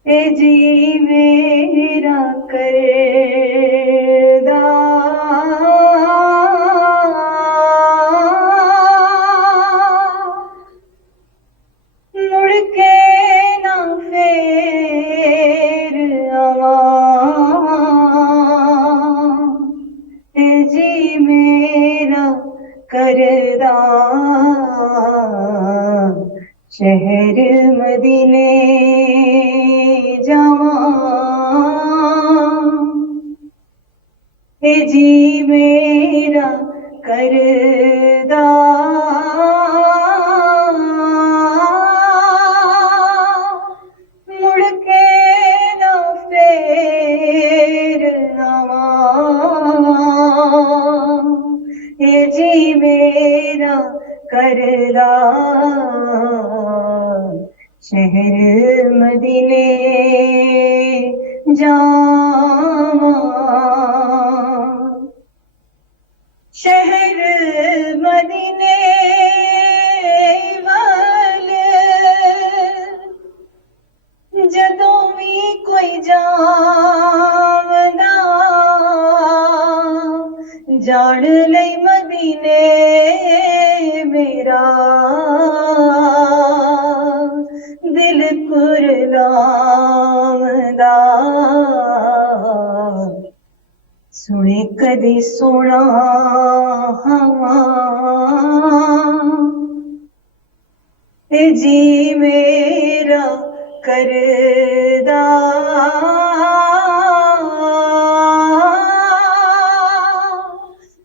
اے جی میرا کردہ مڑ کے نہ پھر آواں اے جی میرا کردہ شہر مدینے جاواں اے جی میرا کردہ مڑ کے نہ پھر آواں اے جی میرا کردہ شہر مدینے جاواں شہر مدینے والے جدوں بھی کوئی جاوندا جان لئی مدینے میرا دل کرلاوندا سنے کدی سونا اے جی میرا کردہ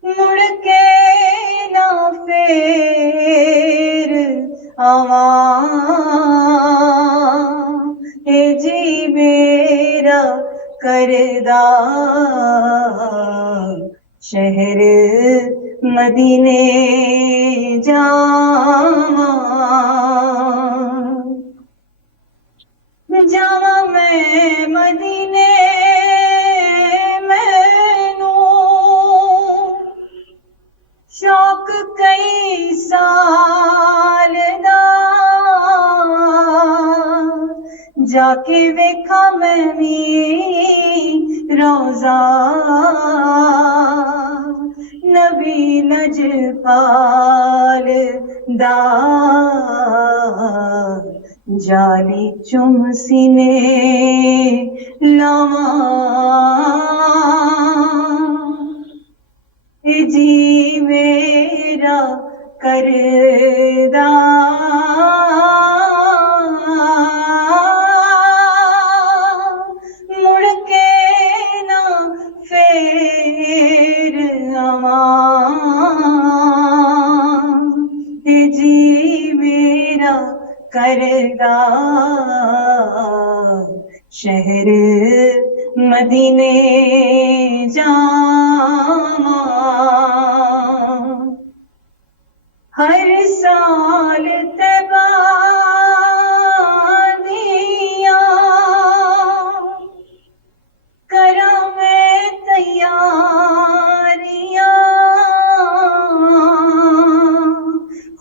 مڑ کے نہ پھر آواں اے جی میرا کردہ شہر مدینے جاواں جاواں میں مدینے مینوں شوق کئی سال دا جا کے ویکھا میں بھی روضہ نبی نجفال دا جالی چم سینے لاواں جی میرا کردہ کردا شہر مدینے جاواں ہر سال طیبہ دیاں کراں میں تیاریاں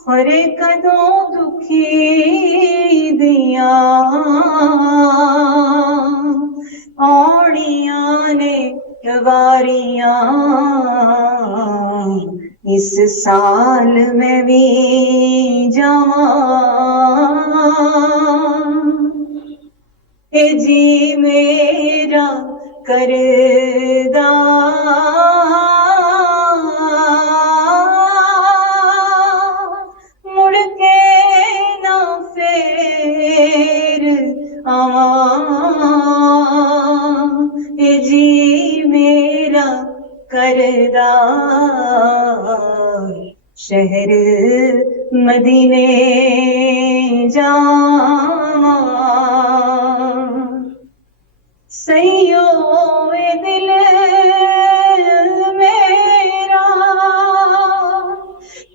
خورے کدوں دکھی دیاں آڑیاں نے واریاں اس سال میں بھی جاواں اے جی میرا کردا مڑ کے نہ پھر آواں اے جی میرا کردا شہر مدینے جاواں سیو دل میرا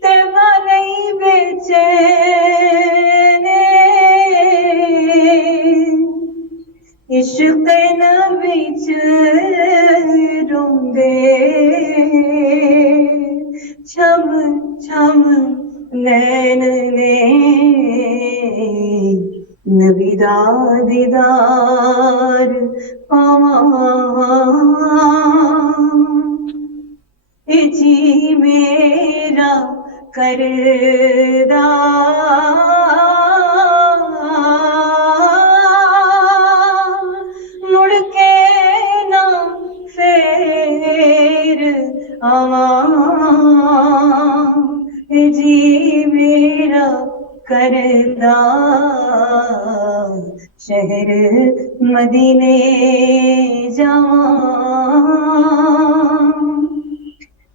تیرا نہیں بے چین عشق نبی چ روندے چھم چھم نین نے نبی دا دیدار پاواں اے جی میرا کردا مڑ کے نہ پھر آواں اے جی میرا کردا شہر مدینے جاواں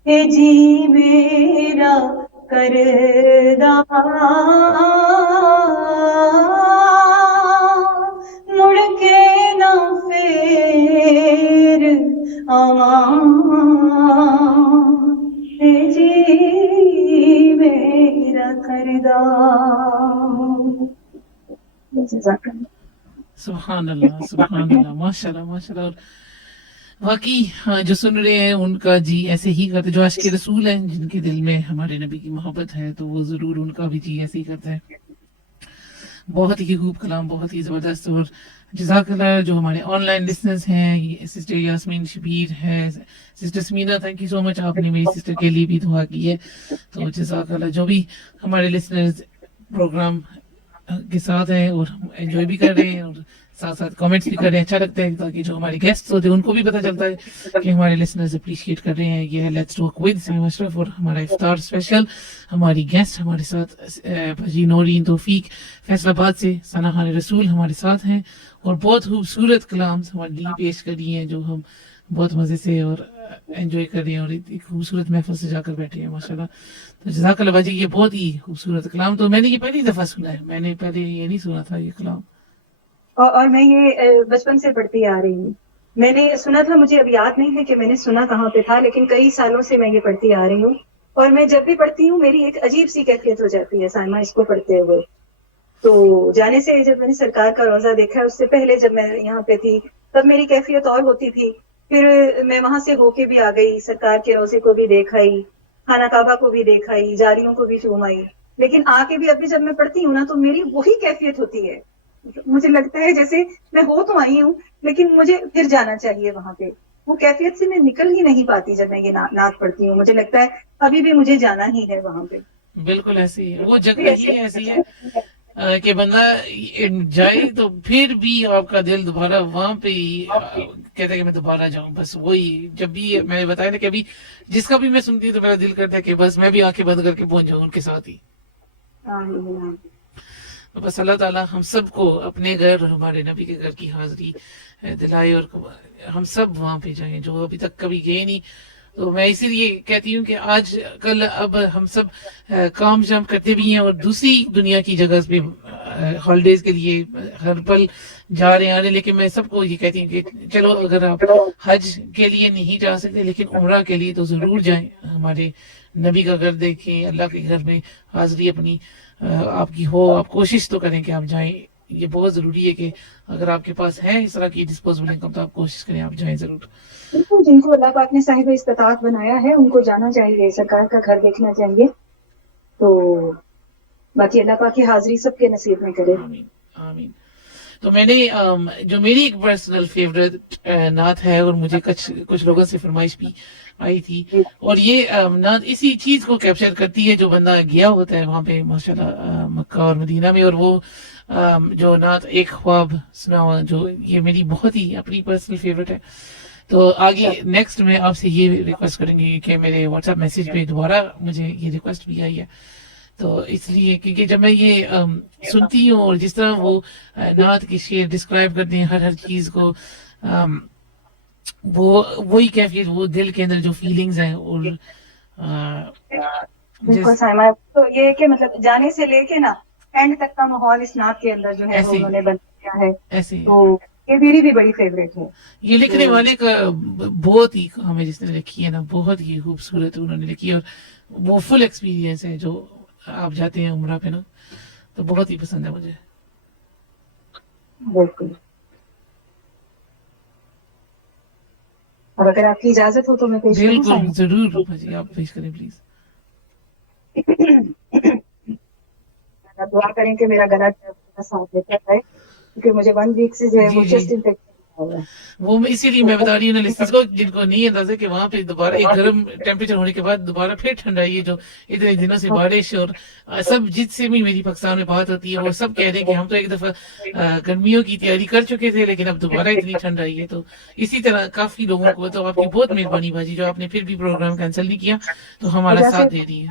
اے جی میرا کردا مڑ کے نہ پھر آواں اے جی میرا کردا. سبحان اللہ سبحان اللہ، ماشاء اللہ ماشاء اللہ. اور واقعی جو سن رہے ہیں ان کا جی ایسے ہی کرتے، جو عاشق رسول ہیں جن کے دل میں ہمارے نبی کی محبت ہے تو وہ ضرور ان کا بھی جی ایسے ہی کرتا ہے. بہت ہی خوب کلام، بہت ہی زبردست. اور جزاک اللہ جو ہمارے آن لائن لسنرز ہیں، سسٹر یاسمین شبیر ہے، sister Samina, thank you so much, آپ نے میری سسٹر کے لیے بھی دعا کی ہے. تو جزاک اللہ. جو بھی ہمارے لسنرز پروگرام کے ساتھ ہیں اور انجوائے بھی کر رہے ہیں اور ساتھ ساتھ کامنٹس بھی کر رہے ہیں، اچھا لگتا ہے تاکہ جو ہمارے گیسٹ ہوتے ہیں ان کو بھی پتہ چلتا ہے کہ ہمارے لسنرز اپریشیٹ کر رہے ہیں. یہ ہے لیٹس ٹاک ود سمیم اشرف اور ہمارا افطار اسپیشل. ہماری گیسٹ ہمارے ساتھ بھجی نورین توفیق فیصل آباد سے، ثنا خان رسول ہمارے ساتھ ہیں اور بہت خوبصورت کلام ہمارے لیے پیش کری ہیں جو ہم بہت مزے سے اور انجوائے کر رہے ہیں اور ایک خوبصورت محفل سے جا کر بیٹھے ہیں ماشاء اللہ. تو جزاک اللہ باجی، یہ بہت ہی خوبصورت کلام، تو میں نے یہ پہلی دفعہ سنا ہے، میں نے پہلے یہ نہیں سنا تھا یہ کلام. اور میں یہ بچپن سے پڑھتی آ رہی ہوں. میں نے سنا تھا، مجھے اب یاد نہیں ہے کہ میں نے سنا کہاں پہ تھا، لیکن کئی سالوں سے میں یہ پڑھتی آ رہی ہوں. اور میں جب بھی پڑھتی ہوں میری ایک عجیب سی کیفیت ہو جاتی ہے سائمہ اس کو پڑھتے ہوئے. تو جانے سے جب میں نے سرکار کا روزہ دیکھا، اس سے پہلے جب میں یہاں پہ تھی تب میری کیفیت اور ہوتی تھی. پھر میں وہاں سے ہو کے بھی آ گئی، سرکار کے روزے کو بھی دیکھ آئی، خانہ کعبہ کو بھی دیکھ آئی، جاریوں کو بھی چوم آئی. لیکن آ کے بھی ابھی جب میں پڑھتی ہوں نا تو میری وہی کیفیت ہوتی ہے. مجھے لگتا ہے جیسے میں ہو تو آئی ہوں لیکن مجھے پھر جانا چاہیے وہاں پہ. وہ کیفیت سے میں نکل ہی نہیں پاتی جب میں یہ نعت پڑھتی ہوں. مجھے لگتا ہے ابھی بھی مجھے جانا ہی ہے وہاں پہ. بالکل ایسی ہے وہ جگہ ہی ایسی ہے کہ بندہ جائے تو پھر بھی آپ کا دل دوبارہ وہاں پہ ہی کہتا ہے کہ میں دوبارہ جاؤں. بس وہی جب بھی میں نے بتایا نا کہ ابھی جس کا بھی میں سنتی ہوں تو میرا دل کرتا ہے کہ بس میں بھی آنکھیں بند کر کے پہنچ جاؤں ان کے ساتھ ہی. بس اللہ تعالیٰ ہم سب کو اپنے گھر اور ہمارے نبی کے گھر کی حاضری دلائے اور ہم سب وہاں پہ جائیں جو ابھی تک کبھی گئے نہیں. تو میں اسی لیے کہتی ہوں کہ آج کل اب ہم سب کام جام کرتے بھی ہیں اور دوسری دنیا کی جگہ پہ ہالیڈیز کے لیے ہر پل جا رہے ہیں آ رہے ہیں، لیکن میں سب کو یہ کہتی ہوں کہ چلو اگر آپ حج کے لیے نہیں جا سکتے لیکن عمرہ کے لیے تو ضرور جائیں، ہمارے نبی کا گھر دیکھیں، اللہ کے گھر میں حاضری اپنی آپ کی ہو، آپ کوشش تو کریں کہ آپ جائیں. یہ بہت ضروری ہے کہ اگر آپ کے پاس ہے اس طرح کی ڈسپوزبل انکم تو آپ کوشش کریں آپ جائیں ضرور. بالکل، جن کو اللہ پاک نے صاحب استطاعت بنایا ہے ان کو جانا چاہیے، سرکار کا گھر دیکھنا چاہیے. تو باقی اللہ پاک کی حاضری سب کے نصیب میں کرے. آمین آمین. تو میں نے جو میری ایک پرسنل فیوریٹ نعت ہے اور مجھے کچھ لوگوں سے فرمائش بھی آئی تھی، اور یہ نعت اسی چیز کو کیپچر کرتی ہے جو بندہ گیا ہوتا ہے وہاں پہ ماشاءاللہ مکہ اور مدینہ میں. اور وہ جو نعت ایک خواب سناوا، جو یہ میری بہت ہی اپنی پرسنل فیوریٹ ہے. تو آگے نیکسٹ میں آپ سے یہ ریکویسٹ کریں گے کہ میرے واٹس ایپ میسیج پہ دوبارہ مجھے یہ ریکویسٹ بھی آئی ہے. تو اس لیے کیونکہ جب میں یہ سنتی ہوں اور جس طرح وہ نعت کی شعر ڈسکرائب کرتے ہیں ہر چیز کو، وہی کیفیت، وہ دل کے اندر جو فیلنگز ہیں، اور بالکل سائمہ، تو یہ کہ مطلب جانے سے لے کے نا اینڈ تک کا ماحول اس نعت کے اندر جو ہے وہ انہوں نے بنایا ہے. ایسے تو یہ میری بھی بڑی فیوریٹ ہے. یہ لکھنے والے کا بہت ہی، ہمیں جس نے لکھی ہے نا بہت ہی خوبصورت انہوں نے لکھی، اور وہ فل ایکسپیرینس ہے. جو آپ جاتے ہیں عمرہ پہ نا تو بہت ہی پسند ہے مجھے. بالکل. اور اگر آپ کی اجازت ہو تو میں پیش کروں. بالکل ضرور جی، آپ پیش کریں پلیز. دعا کریں کہ میرا گلا ساتھ لیتا ہے، کیونکہ مجھے 1 ویک سے جو ہے وہ چیسٹ انفیکشن ہوا ہے. وہ اسی لیے میں بتا رہی ہوں نا لسنرز کو، جن کو نہیں اندازہ کہ وہاں پہ دوبارہ ایک گرم ٹیمپریچر ہونے کے بعد دوبارہ پھر ٹھنڈ آئی ہے. جو اتنے دنوں سے بارش، اور سب جس سے بھی میری پاکستان میں بات ہوتی ہے وہ سب کہہ رہے ہیں کہ ہم تو ایک دفعہ گرمیوں کی تیاری کر چکے تھے لیکن اب دوبارہ اتنی ٹھنڈ آئی ہے. تو اسی طرح کافی لوگوں کو، تو آپ کی بہت مہربانی باجی جو آپ نے پھر بھی پروگرام کینسل نہیں کیا تو ہمارا ساتھ دے رہی ہے.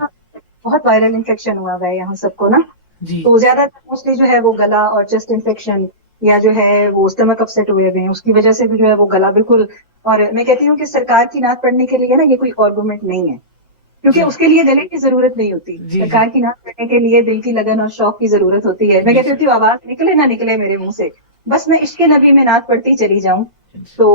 بہت وائرل انفیکشن ہوا ہے یہاں سب کو نا، جی. تو زیادہ موسٹلی جو ہے وہ گلا اور چیسٹ انفیکشن یا جو ہے وہ اسٹمک اپسیٹ ہوئے ہوئے ہیں، اس کی وجہ سے بھی جو ہے وہ گلا بالکل. اور میں کہتی ہوں کہ سرکار کی نعت پڑھنے کے لیے نا یہ کوئی آرگومنٹ نہیں ہے، کیونکہ اس کے لیے گلے کی ضرورت نہیں ہوتی. سرکار کی نعت پڑھنے کے لیے دل کی لگن اور شوق کی ضرورت ہوتی ہے. میں کہتی ہوتی ہوں آواز نکلے نہ نکلے میرے منہ سے، بس میں عشق نبی میں نعت پڑھتی چلی جاؤں تو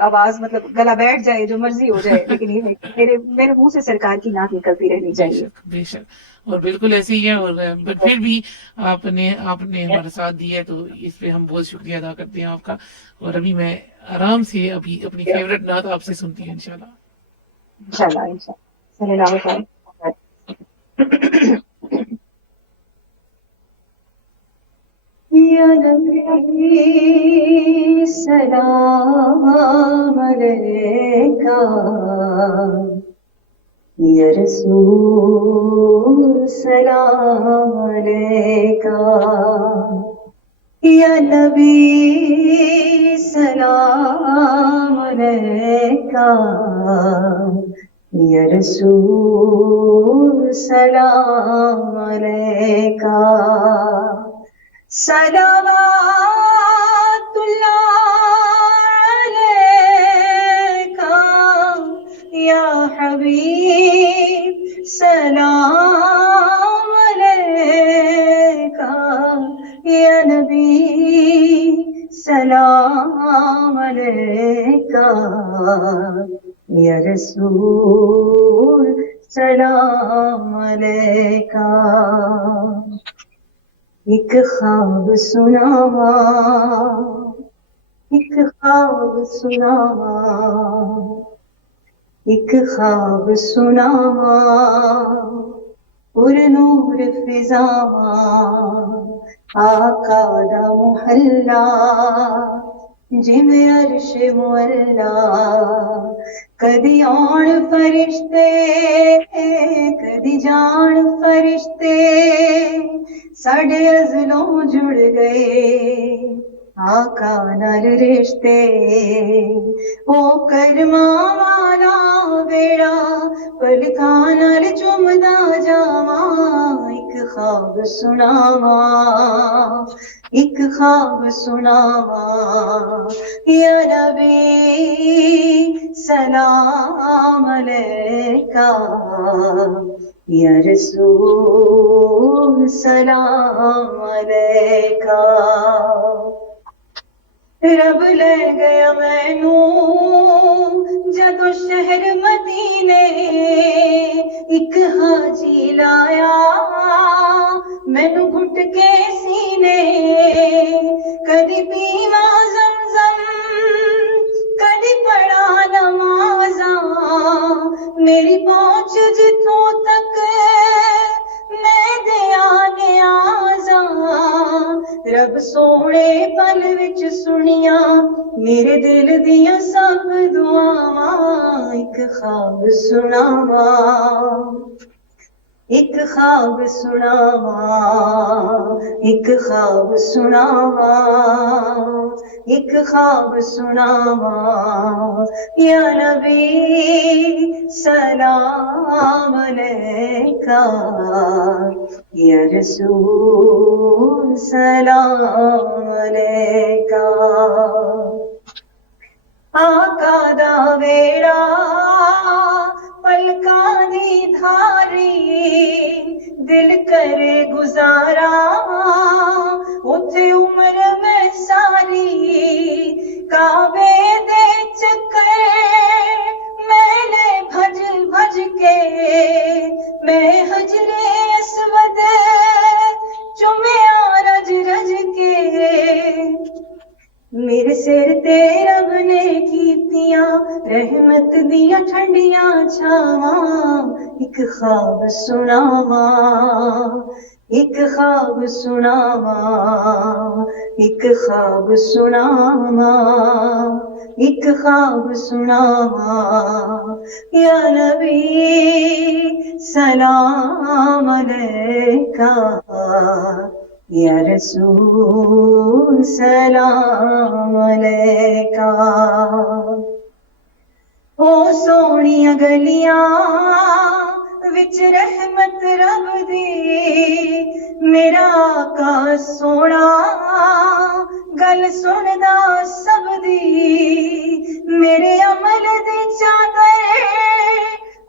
آواز مطلب گلا بیٹھ جائے جو مرضی ہو جائے، لیکن یہ میرے منہ سے سرکار کی نعت نکلتی رہنی چاہیے. بے شک. اور بالکل ایسے ہی ہے. اور پھر بھی آپ نے ہمارا ساتھ دیا ہے تو اس پہ ہم بہت شکریہ ادا کرتے ہیں آپ کا. اور ابھی میں آرام سے ابھی اپنی فیوریٹ نعت آپ سے سنتی ہوں انشاءاللہ. صلی اللہ علیہ وسلم. یا نبی سلام علیکہ، یا رسول سلام علیکہ، یا نبی سلام علیکہ، یا رسول سلام علیکہ، صلوات اللہ علیکہ یا حبیب سلام علیکہ، یا نبی سلام علیکہ، یا رسول سلام علیکہ. ایک خواب سناوا، ایک خواب سناوا، ایک خواب سناوا، پر نور فضاوا، آقا دا محلہ جویں عرش معلا. کدی آن فرشتے کدی جان فرشتے، ساڈے ازلوں جڑ گئے آقا نال رشتے. او کرماں والا بیڑا پلکاں نال چمدا جاواں. ایک خواب سناواں، ایک خواب سناواں، یا نبی سلام علیکہ، یا رسول سلام علیکہ. رب لے گیا مینوں جدو شہر مدینے ایک حاجی لایا مینوں گھٹ کے سینے. کدی پینا زمزم کدی پڑھا نمازاں میری پہنچ جتوں تک میں دیا نیازاں. رب سونے پل وچ سنیاں میرے دل دیاں سب دعاواں. ایک خواب سناواں ایک خواب سناواں ایک خواب سناواں ایک خواب سناواں. یا نبی سلام علیکہ یا رسول سلام علیکہ. آقا دا ویڑا پلکاں دی دھاری دل کرے گزارا اتھے عمر میں ساری. کعبے دے چکر میں نے بھج بھج کے میں حجرے اسود چومیا رج رج کے. میرے سر تے رب نے کیتیاں رحمت دیاں ٹھنڈیاں چھاواں. ایک خواب سناواں ایک خواب سناواں ایک خواب سناواں ایک خواب سناواں. یا نبی سلام علیکہ یا رسول سلام علیکہ. او سونیاں گلیاں وچ رحمت رب دی میرا آقا سونا گل سندا سب دی. میرے عمل دی چادر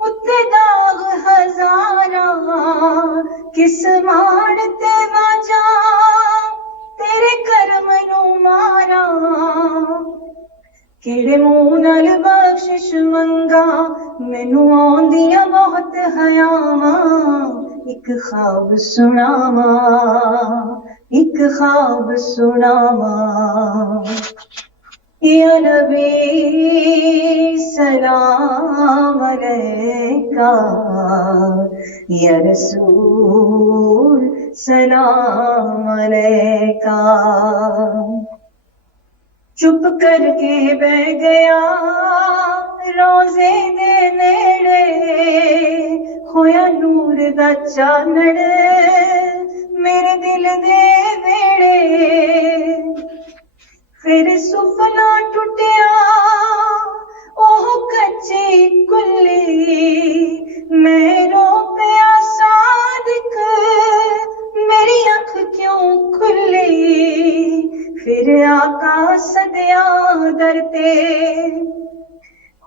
اتے داغ ہزاراں کس مان تے واجا تیرے کرم نو ماراں. کیڑے منہ نال بخشش منگا مینوں آندیاں بہت حیاواں. ایک خواب سناواں ایک خواب سناواں. یا نبی سلام علیکہ یا رسول سلام علیکہ. چپ کر کے بہ گیا روزے دے نیڑے ہویا نور دا چانڑ میرے دل دے ویڑے. پھر سفنا ٹوٹیا اوہ کچی کلی میں رو پیا صادق میری آنکھ کیوں کھلی. پھر آقا سدیا در تے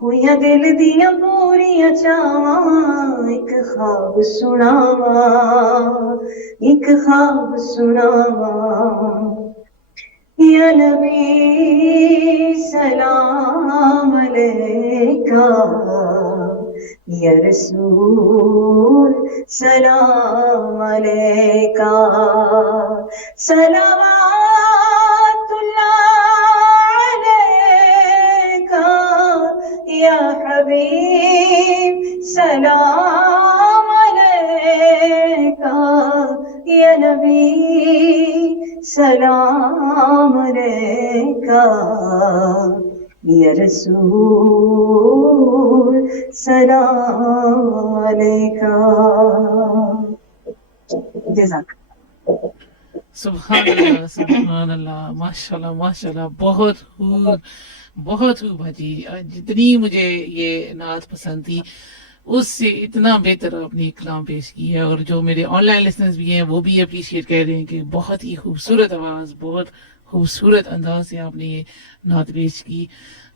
ہوئیاں دل دیاں پوریاں چاواں. ایک خواب سناواں ایک خواب سناواں. یا نبی سلام علیکہ یا رسول سلام علیکہ. صلوات اللہ علیکہ یا حبیب سلام علیکہ یا نبی سلام علیکہ یا رسول سلام علیکہ. جزاک سبحان اللہ ماشاءاللہ ماشاءاللہ. بہت خوب حاجی. جتنی مجھے یہ نعت پسند تھی اس سے اتنا بہتر آپ نے کلام پیش کی ہے. اور جو میرے آن لائن لسنرز بھی ہیں وہ بھی اپریشیٹ کر رہے ہیں کہ بہت ہی خوبصورت آواز بہت خوبصورت انداز سے آپ نے یہ نعت پیش کی.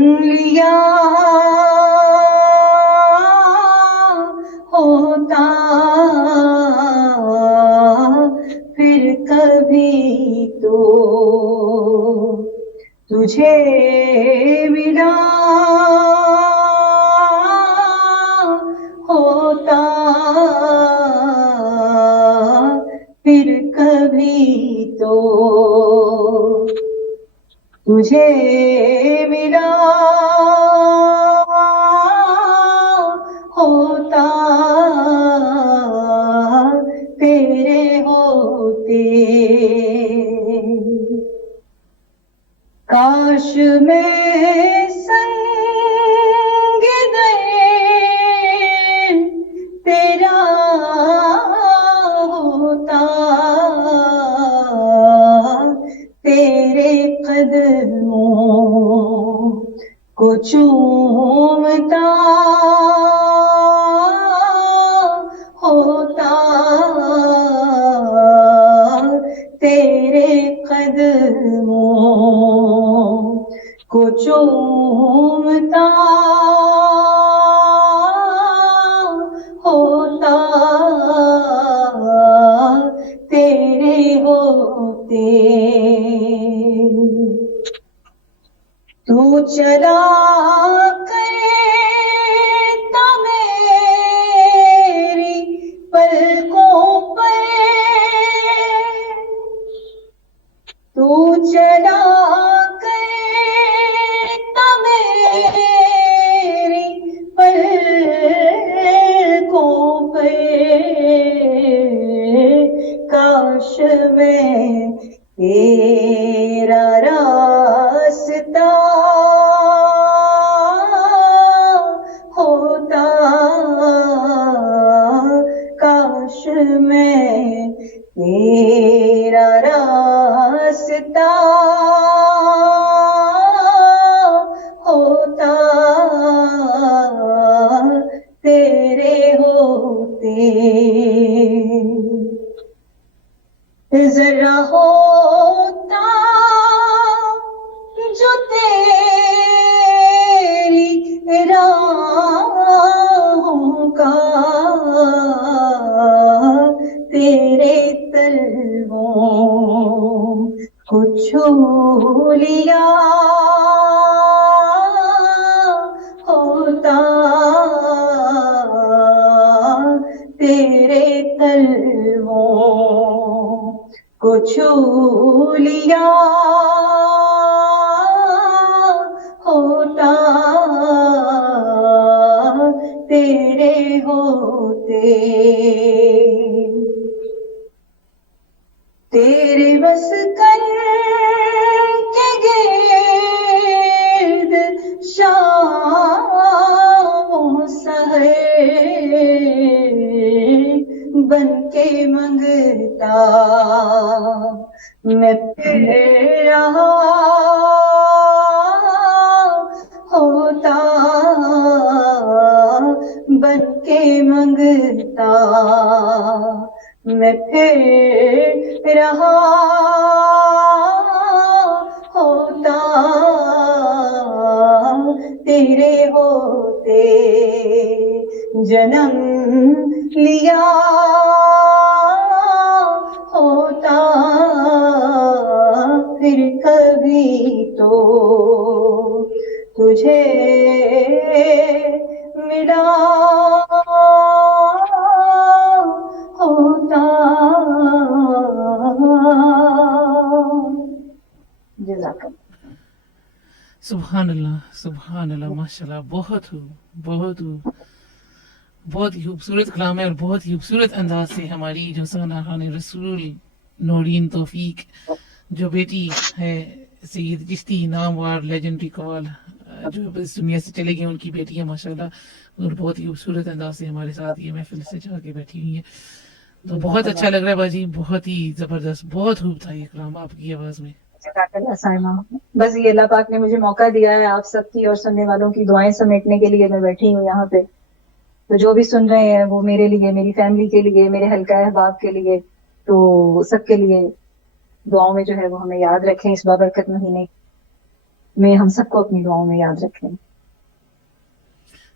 لیا ہوتا پھر کبھی تو تجھے ملا ہوتا پھر کبھی تو تجھے ملا ہوتا تیرے ہوتے کاش میں سنگ دے تیرا ہوتا تیرے قدموں کو چومتا ہوتا تیرے قدموں کو چومتا ہوتا تیرے ہوتے تو چلا کرتا میری پلکوں پر تو چلا کرتا میری پلکوں پر کاش میں تیرا راستہ ہوتا کاش میں تیرا راستہ ہوتا تیرے ہوتے ذرا ہوتا جو تیری راہوں کا تیرے تلووں کو چھو لیا ہوتا تیرے تلووں کو چھو لیا ہوتا تیرے ہوتے تیرے مسکن کے گرد شام سحر بن کے منگتا میں پھر رہا ہوتا بن کے منگتا میں پھر رہا ہوتا تیرے ہوتے جنم لیا ہوتا پھر کبھی تو تجھے ملا ہوتا جزاک اللہ سبحان اللہ ماشاء اللہ بہت ہی خوبصورت کلام ہے اور بہت ہی خوبصورت انداز سے ہماری جو سنا خان رسول نورین توفیق جو بیٹی ہے سید چشتی نامور لیجنڈری قوال جو اس دنیا سے چلے گئے ان کی بیٹی ہے ماشاء اللہ اور بہت ہی خوبصورت انداز سے ہمارے ساتھ یہ محفل سے جا کے بیٹھی ہوئی ہے تو بہت اچھا لگ رہا ہے باجی بہت ہی زبردست بہت خوب تھا یہ کلام آپ کی آواز میں جزاک اللہ سائمہ بس یہ اللہ پاک نے مجھے موقع دیا ہے آپ سب کی اور سننے والوں کی دعائیں سمیٹنے کے لیے میں بیٹھی ہوں یہاں پہ تو جو بھی سن رہے ہیں وہ میرے لیے میری فیملی کے لیے میرے حلقہ احباب کے لیے تو سب کے لیے دعاؤں میں جو ہے وہ ہمیں یاد رکھیں اس بابرکت مہینے میں ہم سب کو اپنی دعاؤں میں یاد رکھیں.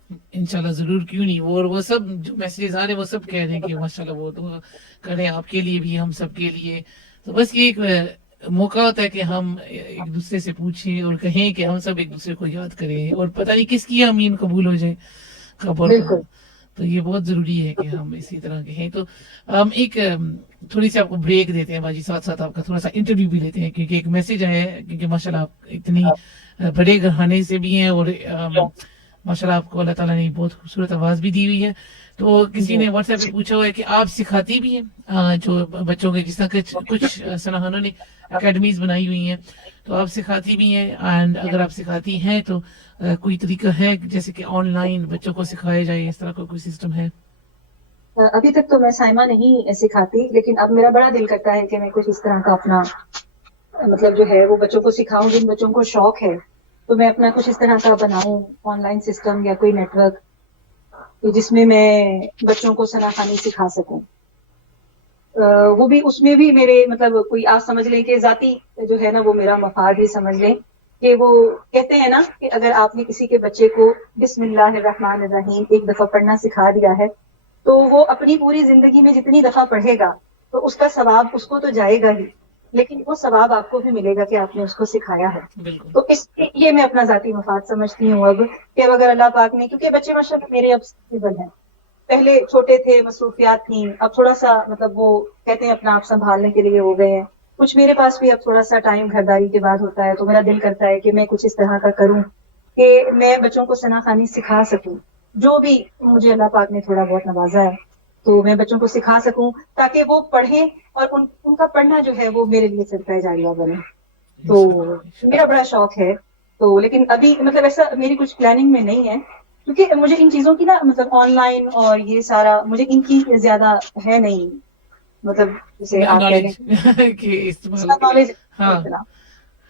انشاءاللہ ضرور، کیوں نہیں. وہ سب جو میسیجز آ رہے ہیں وہ سب کہہ رہے ہیں کہ ماشاءاللہ وہ دعا کریں آپ کے لیے بھی، ہم سب کے لیے. تو بس یہ ایک موقع ہوتا ہے کہ ہم ایک دوسرے سے پوچھیں اور کہیں کہ ہم سب ایک دوسرے کو یاد کریں، اور پتہ نہیں کس کی امین قبول ہو جائے کب اور کہاں. بالکل. تو یہ بہت ضروری ہے کہ ہم اسی طرح کہیں. تو ہم ایک تھوڑی سی آپ کو بریک دیتے ہیں باجی، ساتھ ساتھ آپ کا تھوڑا سا انٹرویو بھی لیتے ہیں، کیونکہ ایک میسج آیا ہے، کیونکہ ماشاءاللہ آپ اتنی بڑے گھرانے سے بھی ہیں، اور ماشاءاللہ آپ کو اللہ تعالیٰ نے بہت خوبصورت آواز بھی دی ہوئی ہے. تو کسی نے واٹس ایپ پہ پوچھا ہوا ہے کہ آپ سکھاتی بھی ہیں جو بچوں کے، جس طرح کچھ سناہانوں نے اکیڈمیز بنائی ہوئی ہیں، تو آپ سکھاتی بھی ہیں؟ اینڈ اگر آپ سکھاتی ہیں تو کوئی طریقہ ہے جیسے کہ آن لائن بچوں کو سکھایا جائے، اس طرح کا کوئی سسٹم ہے؟ ابھی تک تو میں سائمہ نہیں سکھاتی، لیکن اب میرا بڑا دل کرتا ہے کہ میں کچھ اس طرح کا اپنا مطلب جو ہے وہ بچوں کو سکھاؤں. جن بچوں کو شوق ہے تو میں اپنا کچھ اس طرح کا بناؤں آن لائن سسٹم یا کوئی نیٹ ورک، جس میں بچوں کو ثنا خوانی سکھا سکوں. وہ بھی اس میں بھی میرے مطلب کوئی آپ سمجھ لیں کہ ذاتی جو ہے نا وہ میرا مفاد ہی سمجھ لیں، کہ وہ کہتے ہیں نا کہ اگر آپ نے کسی کے بچے کو بسم اللہ الرحمن الرحیم ایک دفعہ پڑھنا سکھا دیا ہے تو وہ اپنی پوری زندگی میں جتنی دفعہ پڑھے گا تو اس کا ثواب اس کو تو جائے گا ہی، لیکن وہ ثواب آپ کو بھی ملے گا کہ آپ نے اس کو سکھایا ہے. بالکل. تو اس یہ میں اپنا ذاتی مفاد سمجھتی ہوں اب، کہ اب اگر اللہ پاک نے، کیونکہ بچے ماشاءاللہ میرے اب اسٹیبل ہیں، پہلے چھوٹے تھے، مصروفیات تھیں، اب تھوڑا سا مطلب وہ کہتے ہیں اپنا آپ سنبھالنے کے لیے ہو گئے ہیں. کچھ میرے پاس بھی اب تھوڑا سا ٹائم گھرداری کے بعد ہوتا ہے، تو میرا دل کرتا ہے کہ میں کچھ اس طرح کا کروں کہ میں بچوں کو ثنا خوانی سکھا سکوں. جو بھی مجھے اللہ پاک نے تھوڑا بہت نوازا ہے تو میں بچوں کو سکھا سکوں، تاکہ وہ پڑھیں اور ان کا پڑھنا جو ہے وہ میرے لیے صدقہ جاریہ بنے. تو میرا بڑا شوق ہے. تو لیکن ابھی مطلب ایسا میری کچھ پلاننگ میں نہیں ہے، کیونکہ مجھے ان چیزوں کی نا مطلب آن لائن اور یہ سارا مجھے ان کی زیادہ ہے نہیں، مطلب جیسے آپ کہہ لیں کہ استعمال. نالج ہاں. اتنا.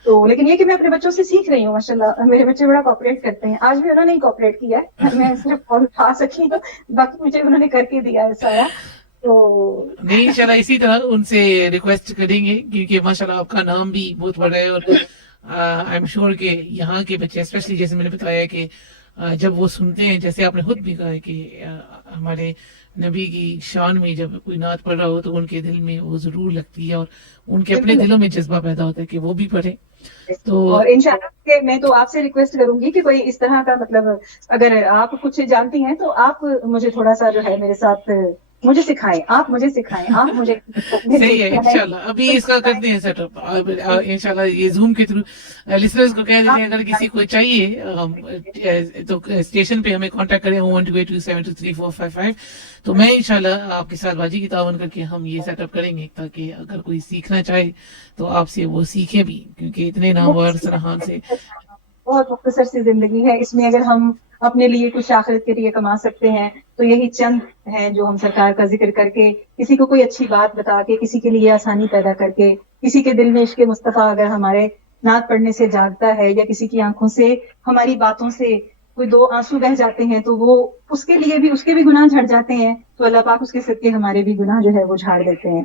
تو لیکن یہ کہ میں اپنے بچوں سے سیکھ رہی ہوں، ماشاءاللہ میرے بچے بڑا کوآپریٹ کرتے ہیں. آج بھی انہوں نے کوآپریٹ کیا ہے، میں صرف کال اٹھا سکی ہوں، باقی مجھے انہوں نے کر کے دیا ہے سارا. تو نہیں انشاءاللہ اسی طرح ان سے ریکویسٹ کریں گے، کیونکہ ماشاءاللہ آپ کا نام بھی بہت بڑا ہے، اور آئی ایم شیور کہ یہاں کے بچے اسپیشلی جیسے میں نے بتایا کہ جب وہ سنتے ہیں، جیسے آپ نے خود بھی کہا ہے کہ ہمارے نبی کی شان میں جب کوئی نعت پڑھ رہا ہو تو ان کے دل میں وہ ضرور لگتی ہے، اور ان کے اپنے دلوں میں جذبہ پیدا ہوتا ہے کہ وہ بھی پڑھے. تو اور انشاءاللہ کہ میں تو آپ سے ریکویسٹ کروں گی کہ کوئی اس طرح کا مطلب اگر آپ کچھ جانتی ہیں تو آپ مجھے تھوڑا سا جو ہے میرے ساتھ مجھے سکھائیں، آپ مجھے سکھائیں، آپ مجھے صحیح ہے. انشاءاللہ ابھی اس کا کرتے ہیں سیٹ اپ انشاءاللہ، یہ زوم کے تھرو لسنرز کو کہہ دیتے ہیں اگر کسی کو چاہیے تو اسٹیشن پہ ہمیں کانٹیکٹ کریں 01282723455. تو میں انشاءاللہ آپ کے ساتھ باجی کی تعاون کر کے ہم یہ سیٹ اپ کریں گے، تاکہ اگر کوئی سیکھنا چاہے تو آپ سے وہ سیکھے بھی، کیونکہ اتنے نامور سرحان سے. بہت مختصر سی زندگی ہے، اس میں اگر ہم اپنے لیے کچھ آخرت کے لیے کما سکتے ہیں تو یہی چند ہیں جو ہم سرکار کا ذکر کر کے، کسی کو کوئی اچھی بات بتا کے، کسی کے لیے آسانی پیدا کر کے، کسی کے دل میں عشق مصطفیٰ اگر ہمارے نعت پڑھنے سے جاگتا ہے، یا کسی کی آنکھوں سے ہماری باتوں سے کوئی دو آنسو بہ جاتے ہیں تو وہ اس کے لیے بھی، اس کے بھی گناہ جھڑ جاتے ہیں، تو اللہ پاک اس کے صدقے ہمارے بھی گناہ جو ہے وہ جھاڑ دیتے ہیں.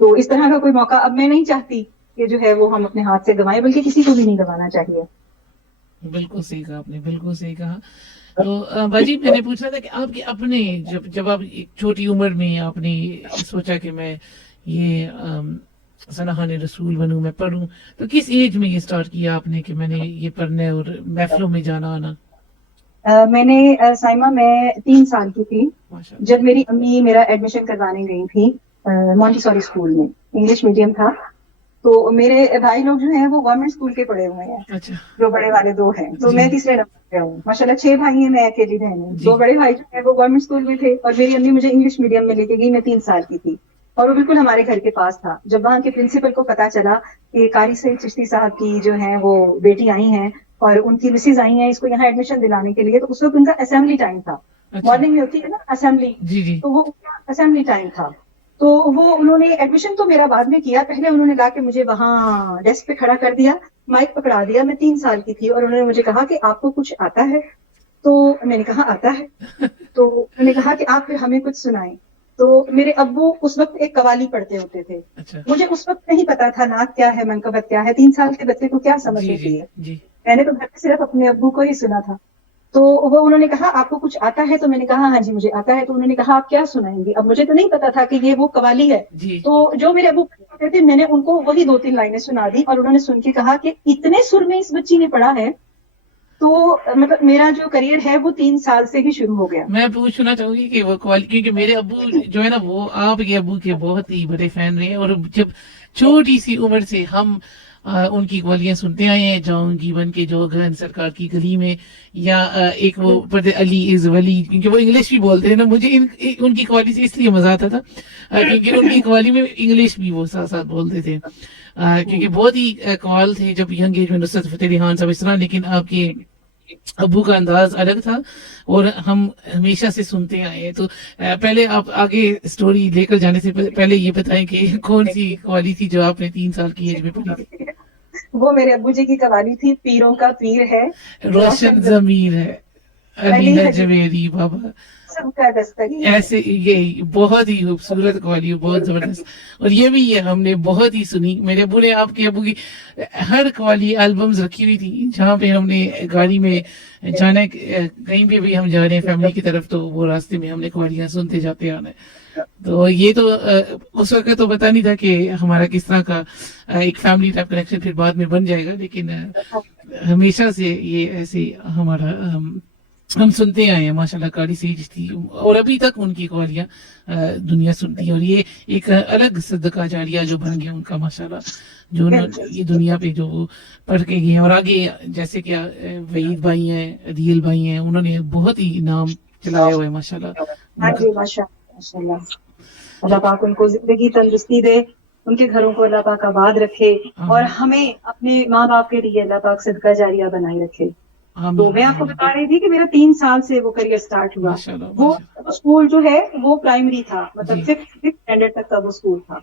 تو اس طرح کا کوئی موقع اب میں نہیں چاہتی کہ جو ہے وہ ہم اپنے ہاتھ سے گنوائیں، بلکہ کسی کو بھی نہیں گنوانا چاہیے. بالکل صحیح کہا آپ نے، بالکل صحیح کہا. تو باجی میں نے پوچھنا تھا کہ آپ کے اپنے جب آپ ایک چھوٹی عمر میں آپ نے سوچا کہ میں یہ ثنا رسول بنوں، میں پڑھوں، تو کس ایج میں یہ سٹارٹ کیا آپ نے کہ میں نے یہ پڑھنا ہے اور محفلوں میں جانا آنا؟ میں نے سائمہ میں 3 سال کی تھی ماشاءاللہ. جب میری امی میرا ایڈمیشن کروانے گئی تھی مونٹیسوری اسکول میں، انگلش میڈیم تھا. تو میرے بھائی لوگ جو ہیں وہ گورنمنٹ اسکول کے پڑھے ہوئے ہیں، اچھا. جو بڑے والے 2 ہیں، تو میں تیسرے نمبر پہ ہوں. ماشاءاللہ 6 بھائی ہیں، میں اکیلی بہن ہوں. 2 بڑے بھائی جو ہیں وہ گورنمنٹ اسکول میں تھے، اور میری امی مجھے انگلش میڈیم میں لے کے گئی. میں 3 سال کی تھی، اور وہ بالکل ہمارے گھر کے پاس تھا. جب وہاں کے پرنسپل کو پتا چلا کہ قاری سعید چشتی صاحب کی جو ہیں وہ بیٹی آئی ہیں اور ان کی مسز آئی ہیں اس کو یہاں ایڈمیشن دلانے کے لیے، تو اس وقت ان کا اسمبلی ٹائم تھا. مارننگ میں ہوتی ہے نا اسمبلی، تو وہ اسمبلی ٹائم تھا. تو وہ انہوں نے ایڈمیشن تو میرا بعد میں کیا، پہلے انہوں نے لا کے مجھے وہاں ڈیسک پہ کھڑا کر دیا، مائک پکڑا دیا. میں 3 سال کی تھی، اور انہوں نے مجھے کہا کہ آپ کو کچھ آتا ہے؟ تو میں نے کہا آتا ہے. تو انہوں نے کہا کہ آپ پھر ہمیں کچھ سنائیں. تو میرے ابو اس وقت ایک قوالی پڑھتے ہوتے تھے. مجھے اس وقت نہیں پتا تھا نعت کیا ہے، منقبت کیا ہے، 3 سال کے بچے کو کیا سمجھ ہوتی ہے. میں نے تو گھر میں صرف اپنے ابو کو ہی سنا تھا. تو وہ انہوں نے کہا آپ کو کچھ آتا ہے؟ تو میں نے کہا ہاں جی مجھے آتا ہے. تو انہوں نے کہا آپ کیا سنائیں گے؟ اب مجھے تو نہیں پتا تھا کہ یہ وہ قوالی ہے. جی تو جو میرے ابو کہتے تھے میں نے ان کو وہی 2-3 لائنیں سنا دی, اور انہوں نے سن کے کہا کہ اتنے سر میں اس بچی نے پڑھا ہے. تو مطلب میرا جو کریئر ہے وہ 3 سال سے ہی شروع ہو گیا. میں پوچھنا چاہوں گی کہ وہ قوالی, کیونکہ میرے ابو جو ہے نا وہ آپ کے ابو کے بہت ہی بڑے فین رہے ہیں, اور جب چھوٹی سی عمر سے ہم ان کی قوالیاں سنتے آئے ہیں, جاؤں گی بن کے جو گھن سرکار کی گلی میں, یا ایک وہ پڑھتے علی از ولی, کیونکہ وہ انگلش بھی بولتے ہیں نا. مجھے ان کی قوالی سے اس لیے مزہ آتا تھا کیونکہ ان کی قوالی میں انگلش بھی وہ ساتھ ساتھ بولتے تھے, کیونکہ بہت ہی قوال تھے جب ینگ ایج میں نصرت فتح علی خان صاحب اس طرح. لیکن آپ کے ابو کا انداز الگ تھا اور ہم ہمیشہ سے سنتے آئے ہیں. تو پہلے آپ آگے سٹوری لے کر جانے سے پہلے یہ بتائیں کہ کون سی قوالی تھی جو آپ نے 3 سال کی ایج میں پڑھی تھی؟ وہ میرے ابو جی کی قوالی تھی, پیروں کا پیر ہے روشن ضمیر ہے علی نجویری بابا, سب کا دستگیر. ایسے یہ بہت ہی خوبصورت قوالی, بہت زبردست. اور یہ بھی یہ ہم نے بہت ہی سنی. میرے ابو نے آپ کے ابو کی ہر قوالی البمز رکھی ہوئی تھی, جہاں پہ ہم نے گاڑی میں جانا ہے, کہیں بھی بھی ہم جا رہے ہیں فیملی کی طرف, تو وہ راستے میں ہم نے قوالیاں سنتے جاتے آنا ہے. تو یہ تو اس وقت تو پتا نہیں تھا کہ ہمارا کس طرح کا ایک فیملی ٹائپ کنیکشن پھر بعد میں بن جائے گا, لیکن ہمیشہ سے یہ ایسے ہمارا ہم سنتے آئے ہیں ماشاءاللہ. قاری سیج تھی اور ابھی تک ان کی قوالیاں دنیا سنتی ہے, اور یہ ایک الگ صدقہ جاریہ جو بن گیا ان کا ماشاءاللہ, جو یہ دنیا پہ جو وہ پڑھ کے گئے ہیں. اور آگے جیسے کہ وحید بھائی ہیں, عدیل بھائی ہیں, انہوں نے بہت ہی نام چلایا ہوا ہے ماشاءاللہ. ہاں جی ماشاء اللہ, اللہ پاک ان کو زندگی تندرستی دے, ان کے گھروں کو اللہ پاک آباد رکھے, اور ہمیں اپنے ماں باپ کے لیے اللہ پاک صدقہ جاریہ بنائے رکھے. تو میں آپ کو بتا رہی تھی کہ میرا 3 سال سے وہ کریئر سٹارٹ ہوا. وہ اسکول جو ہے وہ پرائمری تھا, مطلب 5th اسٹینڈرڈ تک کا وہ اسکول تھا.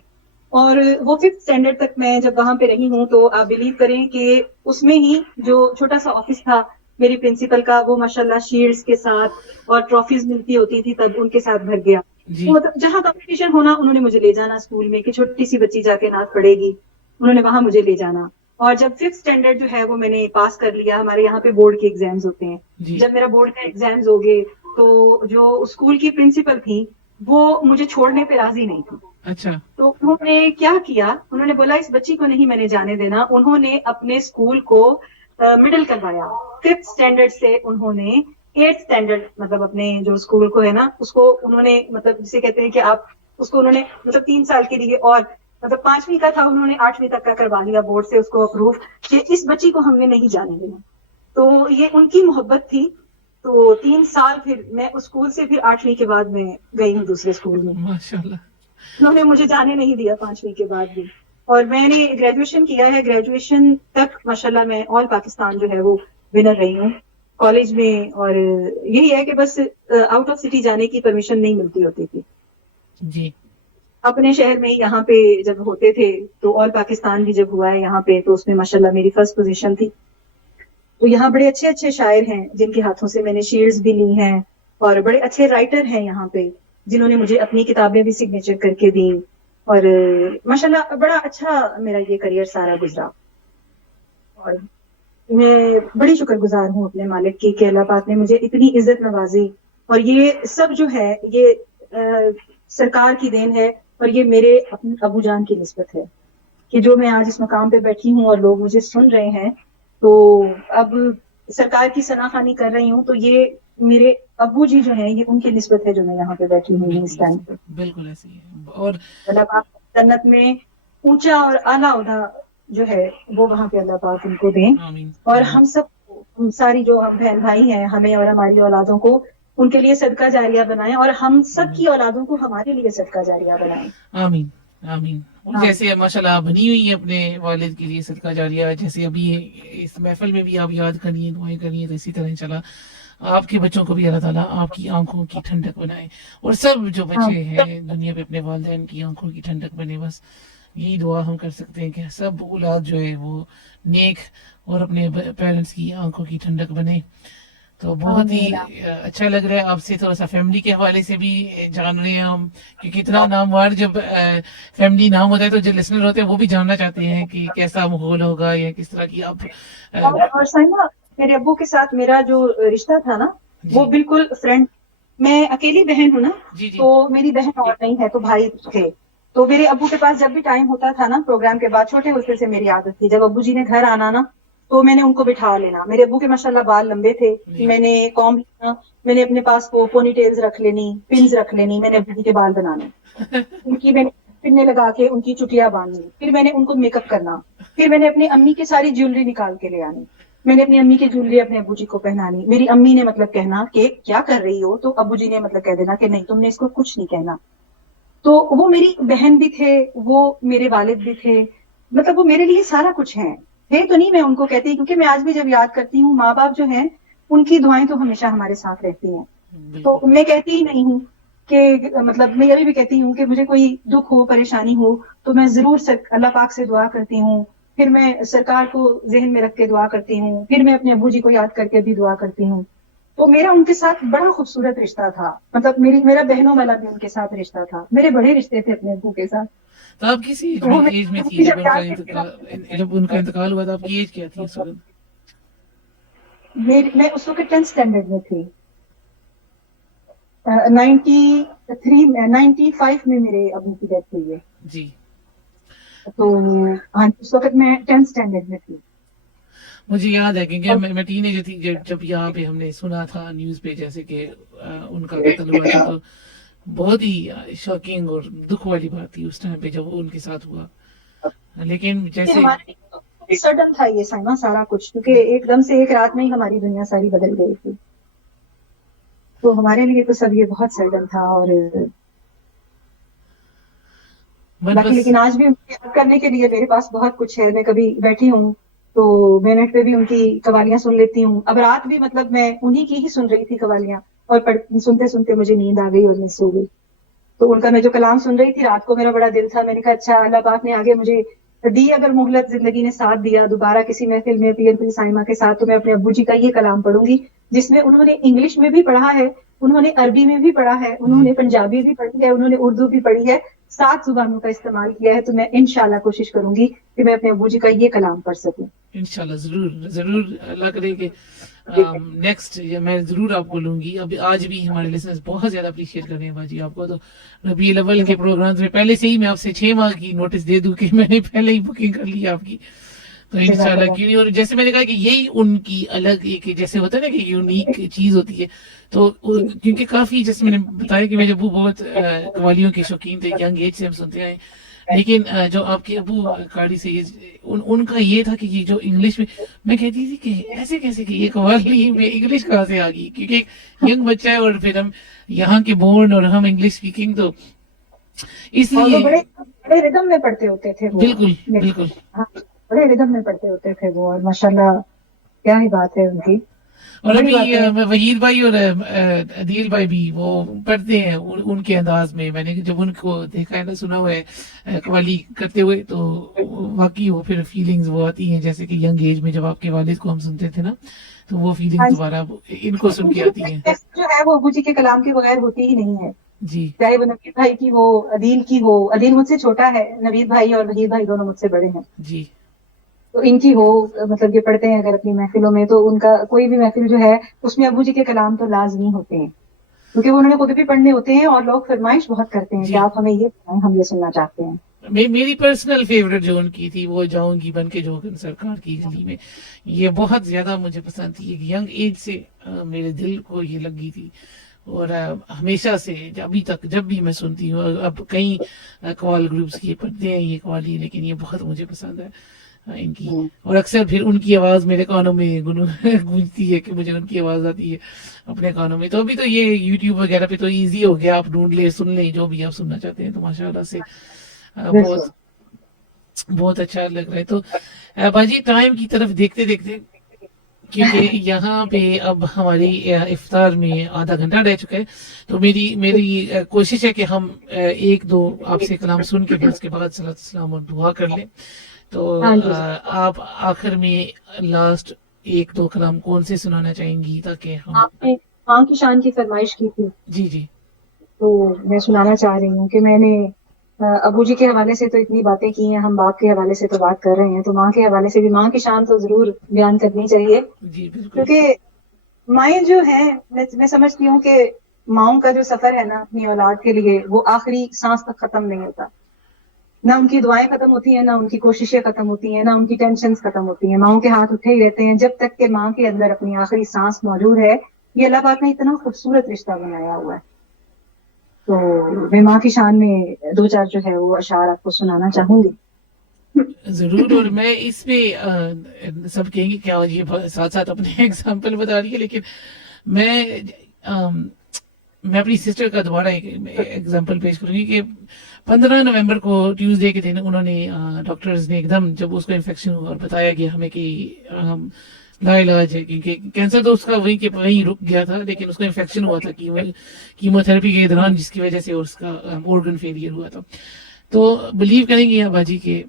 اور وہ 5th اسٹینڈرڈ تک میں جب وہاں پہ رہی ہوں تو آپ بلیو کریں کہ اس میں ہی جو چھوٹا سا آفس تھا میری پرنسپل کا, وہ ماشاءاللہ شیلڈز کے ساتھ اور ٹرافیز ملتی ہوتی تھی تب ان کے ساتھ بھر گیا. مطلب جہاں کمپٹیشن ہونا انہوں نے مجھے لے جانا اسکول میں, کہ چھوٹی سی بچی جا کے نعت پڑھے گی, انہوں نے وہاں مجھے لے جانا. اور جب 5th اسٹینڈرڈ جو ہے وہ میں نے پاس کر لیا, ہمارے یہاں پہ بورڈ کے ایگزامز ہوتے ہیں, جب میرا بورڈ کا ایگزامز ہو گئے تو جو اسکول کی پرنسپل تھی وہ مجھے چھوڑنے پہ راضی نہیں تھی. اچھا, تو انہوں نے کیا کیا, انہوں نے بولا اس بچی کو نہیں میں نے جانے دینا. انہوں نے اپنے اسکول کو مڈل کروایا. 5th اسٹینڈرڈ سے انہوں نے 8th اسٹینڈرڈ, مطلب اپنے جو اسکول کو ہے نا اس کو انہوں نے, مطلب جسے کہتے ہیں کہ آپ اس کو انہوں نے مطلب 3 سال کے لیے, اور مطلب 5ویں کا تھا انہوں نے 8ویں تک کا کروا لیا بورڈ سے اس کو اپروو, کہ اس بچی کو ہم نے نہیں جانے دینا. تو یہ ان کی محبت تھی. تو 3 سال پھر میں اس اسکول سے پھر 8ویں کے بعد میں گئی ہوں دوسرے اسکول میں. ماشاءاللہ انہوں نے مجھے جانے نہیں دیا 5ویں کے بعد بھی. اور میں نے گریجویشن کیا ہے, گریجویشن تک ماشاءاللہ میں آل پاکستان جو ہے وہ ونر رہی ہوں کالج میں. اور یہی ہے کہ بس آؤٹ آف سٹی جانے کی پرمیشن نہیں ملتی ہوتی تھی. جی, اپنے شہر میں یہاں پہ جب ہوتے تھے تو آل پاکستان بھی جب ہوا ہے یہاں پہ, تو اس میں ماشاءاللہ میری فرسٹ پوزیشن تھی. تو یہاں بڑے اچھے اچھے شاعر ہیں جن کے ہاتھوں سے میں نے شیئرز بھی لی ہیں, اور بڑے اچھے رائٹر ہیں یہاں پہ جنہوں نے مجھے اپنی کتابیں بھی سگنیچر کر کے دی. اور ماشاءاللہ بڑا اچھا میرا یہ کریئر سارا گزرا. اور میں بڑی شکر گزار ہوں اپنے مالک کی کہ اللہ پاک نے مجھے اتنی عزت نوازی. اور یہ سب جو ہے یہ سرکار کی دین ہے, اور یہ میرے اپنے ابو جان کی نسبت ہے کہ جو میں آج اس مقام پہ بیٹھی ہوں اور لوگ مجھے سن رہے ہیں. تو اب سرکار کی ثناخوانی کر رہی ہوں, تو یہ میرے ابو جی جو ہیں یہ ان کی نسبت ہے جو میں یہاں پہ بیٹھی ہوں اس ٹائم پہ. بالکل ایسے ہی ہے. اور اللہ پاک جنت میں اونچا اور اعلیٰ عہدہ جو ہے وہ وہاں پہ اللہ پاک ان کو دیں. اور ہم سب ہم ساری جو ہم بہن بھائی ہیں, ہمیں اور ہماری اولادوں کو ان کے لیے صدقہ جاریہ بنائیں, اور ہم سب کی اولادوں کو ہمارے لیے صدقہ جاریہ بنائیں. آمین آمین. جیسے ماشاءاللہ آپ بنی ہوئی ہیں اپنے والد کے لیے صدقہ جاریہ, جیسے ابھی اس محفل میں بھی آپ یاد کریے, دعائیں کریے, تو اسی طرح چلا آپ کے بچوں کو بھی اللہ تعالیٰ آپ کی آنکھوں کی ٹھنڈک بنائے, اور سب جو بچے ہیں دنیا پہ اپنے والدین کی آنکھوں کی ٹھنڈک بنے. بس یہی دعا ہم کر سکتے ہیں کہ سب اولاد جو ہے وہ نیک اور اپنے پیرنٹس کی آنکھوں کی ٹھنڈک بنے. تو بہت ہی اچھا لگ رہا ہے آپ سے تھوڑا سا فیملی کے حوالے سے بھی جان رہے ہیں ہم، کیونکہ اتنا ناموار جب فیملی نام ہوتا ہے تو جو لسنر ہوتے ہیں وہ بھی جاننا چاہتے ہیں کہ کیسا ماحول ہوگا یا کس طرح کی آپ اور سائمہ، میرے ابو کے ساتھ میرا جو رشتہ تھا نا وہ جی بالکل فرینڈ، میں اکیلی بہن ہوں نا، جی جی تو میری بہن اور نہیں ہے، تو بھائی تھے. تو میرے ابو کے پاس جب بھی ٹائم ہوتا تھا نا پروگرام کے بعد، چھوٹے ہوتے سے میری عادت تھی جب ابو جی نے گھر آنا نا تو میں نے ان کو بٹھا لینا. میرے ابو کے ماشاءاللہ بال لمبے تھے، جی میں نے کام لینا، میں نے اپنے پاس وہ پونی ٹیلز رکھ لینی، پنز رکھ لینی، میں نے ابو جی کے بال بنانے، ان کی میں نے پننے لگا کے ان کی چٹیاں باندھنی، پھر میں نے ان کو میک اپ کرنا، پھر میں نے اپنی امی کی ساری جیولری نکال کے لے آنی، میں نے اپنی امی کی جیولری اپنے ابو جی کو پہنانی. میری امی نے مطلب کہنا کہ کیا کر رہی ہو، تو ابو جی نے مطلب کہہ دینا کہ نہیں تم نے اس کو کچھ نہیں کہنا. تو وہ میری بہن بھی تھے، وہ میرے والد بھی تھے، مطلب وہ میرے لیے سارا کچھ ہیں. ہے تو نہیں میں ان کو کہتی، کیونکہ میں آج بھی جب یاد کرتی ہوں ماں باپ جو ہیں ان کی دعائیں تو ہمیشہ ہمارے ساتھ رہتی ہیں. تو بالکل میں کہتی ہی نہیں ہوں کہ مطلب میں ابھی بھی کہتی ہوں کہ مجھے کوئی دکھ ہو پریشانی ہو تو میں ضرور اللہ پاک سے دعا کرتی ہوں، پھر میں سرکار کو ذہن میں رکھ کے دعا کرتی ہوں، پھر میں اپنے ابو جی کو یاد کر کے بھی دعا کرتی ہوں. تو میرا ان کے ساتھ بڑا خوبصورت رشتہ تھا، مطلب میرا بہنوں والا بھی ان کے ساتھ رشتہ تھا، میرے بڑے رشتے تھے اپنے ابو کے ساتھ. تو آپ کس تو وہ ایج میں تھی مجھے جب جب ان کا یاد کرتی انتقال، جب ان کا انتقال ہوا تھا آپ کی ایج کیا تھی اس وقت؟ میں اس وقت 10th اسٹینڈرڈ میں تھی. 95 میں میرے ابو کی ڈیتھ ہوئی ہے. جی تو ہاں اس وقت میں 10th اسٹینڈرڈ میں تھی. مجھے یاد ہے کیونکہ اور میں ٹین ایجر تھی جب یہاں پہ ہم نے سنا تھا نیوز پہ جیسے کہ ان کا قتل ہوا تھا، تو بہت ہی شاکنگ اور دکھ والی بات تھی اس ٹائم پہ جب ان کے ساتھ ہوا. لیکن جیسے ہمارے سڈن تھا یہ سائما سارا کچھ، کیونکہ ایک دم سے ایک رات میں ہی ہماری دنیا ساری بدل گئی تھی. تو ہمارے لیے تو سب یہ بہت سڈن تھا. اور باقی بس لیکن آج بھی ان کو یاد کرنے کے لیے میرے پاس بہت کچھ ہے. میں کبھی بیٹھی ہوں تو میں نیٹ پہ بھی ان کی قوالیاں سن لیتی ہوں. اب رات بھی مطلب میں انہی کی ہی سن رہی تھی قوالیاں، اور سنتے سنتے مجھے نیند آ گئی اور میں سو گئی. تو ان کا میں جو کلام سن رہی تھی رات کو، میرا بڑا دل تھا، میں نے کہا اچھا اللہ پاک نے آگے مجھے دی اگر مہلت، زندگی نے ساتھ دیا، دوبارہ کسی محفل میں پیر پیر سائمہ کے ساتھ، تو میں اپنے ابو جی کا یہ کلام پڑھوں گی جس میں انہوں نے انگلش میں بھی پڑھا ہے، انہوں نے عربی میں بھی پڑھا ہے، انہوں جی نے پنجابی بھی پڑھی ہے، انہوں نے اردو بھی پڑھی ہے، 7 زبانوں کا استعمال کیا ہے. تو میں انشاءاللہ کوشش کروں گی کہ میں اپنے ابو جی کا یہ کلام پڑھ سکوں. انشاءاللہ ضرور ضرور، اللہ کرے کہ نیکسٹ میں ضرور آپ کو لوں گی. اب آج بھی ہمارے لسنرز بہت زیادہ اپریشیٹ کر رہے ہیں باجی آپ کو. تو ربیع الاول کے پروگرامز میں پہلے سے ہی میں آپ سے 6 ماہ کی نوٹس دے دوں کہ میں نے پہلے ہی بکنگ کر لی آپ کی. تو انشاءاللہ کیوں نہیں. اور جیسے میں نے کہا کہ یہی ان کی الگ ایک جیسے ہوتا ہے نا کہ یونیک چیز ہوتی ہے. تو کیونکہ کافی جیسے میں نے بتایا کہ میرے ابو بہت قوالیوں کے شوقین تھے، ینگ ایج سے ہم سنتے آئے. لیکن جو آپ کے ابو کاڑی سے ان کا یہ تھا کہ یہ جو انگلش میں کہتی تھی کہ ایسے کیسے کہ یہ قوالی میں انگلش کہاں سے آ گئی، کیونکہ ایک ینگ بچہ ہے اور پھر ہم یہاں کے بورن اور ہم انگلش اسپیکنگ، تو اس اور وہ لیے بڑے ردم میں پڑھتے ہوتے تھے وہ. بالکل بالکل. ہاں بڑے ردم میں پڑھتے ہوتے تھے وہ، اور ماشاءاللہ کیا ہی بات ہے ان کی. اور بڑی ابھی بات ہے. وحید بھائی اور عدیل بھائی بھی وہ پڑھتے ہیں ان کے انداز میں. میں نے جب ان کو دیکھا ہے نا، سنا ہوا ہے قوالی کرتے ہوئے، تو واقعی وہ پھر فیلنگز وہ آتی ہیں جیسے کہ ینگ ایج میں جب آپ کے والد کو ہم سنتے تھے نا، تو وہ فیلنگ دوبارہ ان کو سن کے آتی ہیں. جو ہے وہ ابو جی کے کلام کے بغیر ہوتی ہی نہیں ہے. جی چاہے وہ نوید بھائی کی ہو، عدیل کی ہو. عدیل مجھ سے چھوٹا ہے، نوید بھائی اور وحید بھائی دونوں مجھ سے بڑے ہیں. جی تو ان کی ہو، مطلب یہ پڑھتے ہیں اگر اپنی محفلوں میں، تو ان کا کوئی بھی محفل جو ہے اس میں ابو جی کے کلام تو لازمی ہوتے ہیں، کیونکہ وہ انہوں نے خود بھی پڑھنے ہوتے ہیں اور لوگ فرمائش بہت کرتے ہیں کہ جی. آپ ہمیں یہ پڑھائیں، ہم یہ سننا چاہتے ہیں. میری پرسنل فیوریٹ جو ان کی تھی وہ جاؤں گی بن کے جوگن سرکار کی گلی میں. یہ بہت زیادہ مجھے پسند تھی. ایک ینگ ایج سے میرے دل کو یہ لگی تھی، اور ہمیشہ سے ابھی تک جب بھی میں سنتی ہوں. اب کئی قوال گروپس یہ پڑھتے ہیں یہ قوالی، لیکن یہ بہت مجھے پسند ہے ان کی. اور اکثر پھر ان کی آواز میرے کانوں میں گونجتی ہے کہ مجھے ان کی آواز آتی ہے اپنے کانوں میں. تو ابھی تو یہ یوٹیوب وغیرہ پہ تو ایزی ہو گیا، آپ ڈھونڈ لیں سن لیں جو بھی آپ سننا چاہتے ہیں. تو ماشاء اللہ سے بہت بہت اچھا لگ رہا ہے. تو باجی ٹائم کی طرف دیکھتے دیکھتے، کیونکہ یہاں پہ اب ہماری افطار میں آدھا گھنٹہ رہ چکا ہے، تو میری کوشش ہے کہ ہم ایک دو آپ سے کلام سن کے پھر اس کے بعد صلاۃ السلام اور دعا کر لیں. تو ہاں جی. آپ آخر میں لاسٹ ایک دو کلام کون سے سنانا چاہیں گی تاکہ ہم. آپ نے ماں کی شان کی فرمائش کی تھی. جی جی تو میں سنانا چاہ رہی ہوں کہ میں نے ابو جی کے حوالے سے تو اتنی باتیں کی ہیں, ہم باپ کے حوالے سے تو بات کر رہے ہیں, تو ماں کے حوالے سے بھی ماں کی شان تو ضرور بیان کرنی چاہیے. جی بالکل. کیونکہ مائیں جو ہیں, میں سمجھتی ہوں کہ ماؤں کا جو سفر ہے نا اپنی اولاد کے لیے, وہ آخری سانس تک ختم نہیں ہوتا. نہ ان کی دعائیں ختم ہوتی ہیں, نہ ان کی کوششیں ختم ہوتی ہیں, نہ ان کی ٹینشنز ختم ہوتی ہیں. ماؤں کے ہاتھ اٹھے ہی رہتے ہیں جب تک کہ ماں کے اندر اپنی آخری سانس موجود ہے. یہ اللہ پاک نے اتنا خوبصورت رشتہ بنایا ہوا ہے. تو میں ماں کی شان میں دو چار جو ہے وہ اشعار آپ کو سنانا چاہوں گی. ضرور. اور میں اس پہ سب کہیں گے کیا یہ ساتھ ساتھ اپنے ایگزامپل بتا رہی ہے, لیکن میں اپنی سسٹر کا دوبارہ ایک ایگزامپل پیش کروں گی کہ 15 نومبر کو ٹیوزڈے کے دن انہوں نے ڈاکٹرز نے ایک دم جب اس کو انفیکشن ہوا اور بتایا گیا ہمیں کہ لا علاج ہے, کیونکہ کینسر تو اس کا وہیں رک گیا تھا, لیکن اس کو انفیکشن ہوا تھا کیمو تھراپی کے دوران, جس کی وجہ سے اس کا آرگن فیلئر ہوا تھا. تو بلیو کریں گے آپ باجی کہ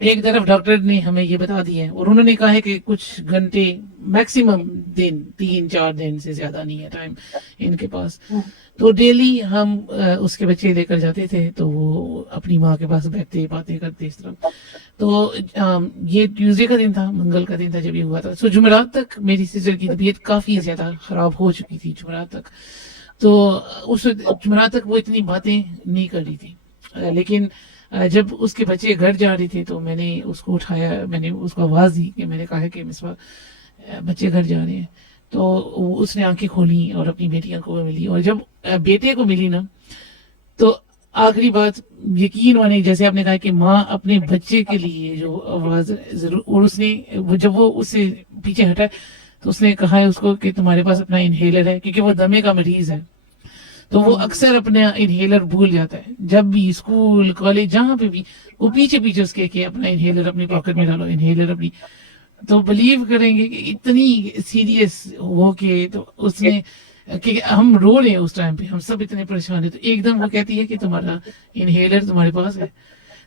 ایک طرف ڈاکٹر نے ہمیں یہ بتا دیا ہے اور انہوں نے کہا ہے کہ کچھ گھنٹے میکسیمم دن 3-4 دن سے زیادہ نہیں ہے ٹائم ان کے پاس. تو ڈیلی ہم اس کے بچے لے کر جاتے تھے, تو وہ اپنی ماں کے پاس بیٹھتے باتیں کرتے اس طرح. تو یہ ٹیوزڈے کا دن تھا, منگل کا دن تھا جب یہ ہوا تھا. سو جمعرات تک میری سسٹر کی طبیعت کافی زیادہ خراب ہو چکی تھی جمعرات تک. تو اس جمعرات تک وہ اتنی باتیں نہیں کر رہی تھی, لیکن جب اس کے بچے گھر جا رہے تھے تو میں نے اس کو اٹھایا, میں نے اس کو آواز دی کہ میں نے کہا کہ مصباح بچے گھر جا رہے ہیں. تو اس نے آنکھیں کھولی اور اپنی بیٹیاں کو ملی, اور جب بیٹے کو ملی نا تو آخری بات یقین مانے, جیسے آپ نے کہا کہ ماں اپنے بچے کے لیے جو آواز ضرور, اور اس نے جب وہ اس سے پیچھے ہٹا تو اس نے کہا ہے اس کو کہ تمہارے پاس اپنا انہیلر ہے, کیونکہ وہ دمے کا مریض ہے. تو وہ اکثر اپنا انہیلر بھول جاتا ہے, جب بھی اسکول کالج جہاں پہ بھی وہ پیچھے اس کے کہ اپنا انہیلر اپنی پاکٹ میں ڈالو, انہیلر اپنی. تو بلیو کریں گے کہ اتنی سیریس ہو کے تو اس نے کہ ہم رو رہے ہیں اس ٹائم پہ, ہم سب اتنے پریشان ہیں, تو ایک دم وہ کہتی ہے کہ تمہارا انہیلر تمہارے پاس ہے.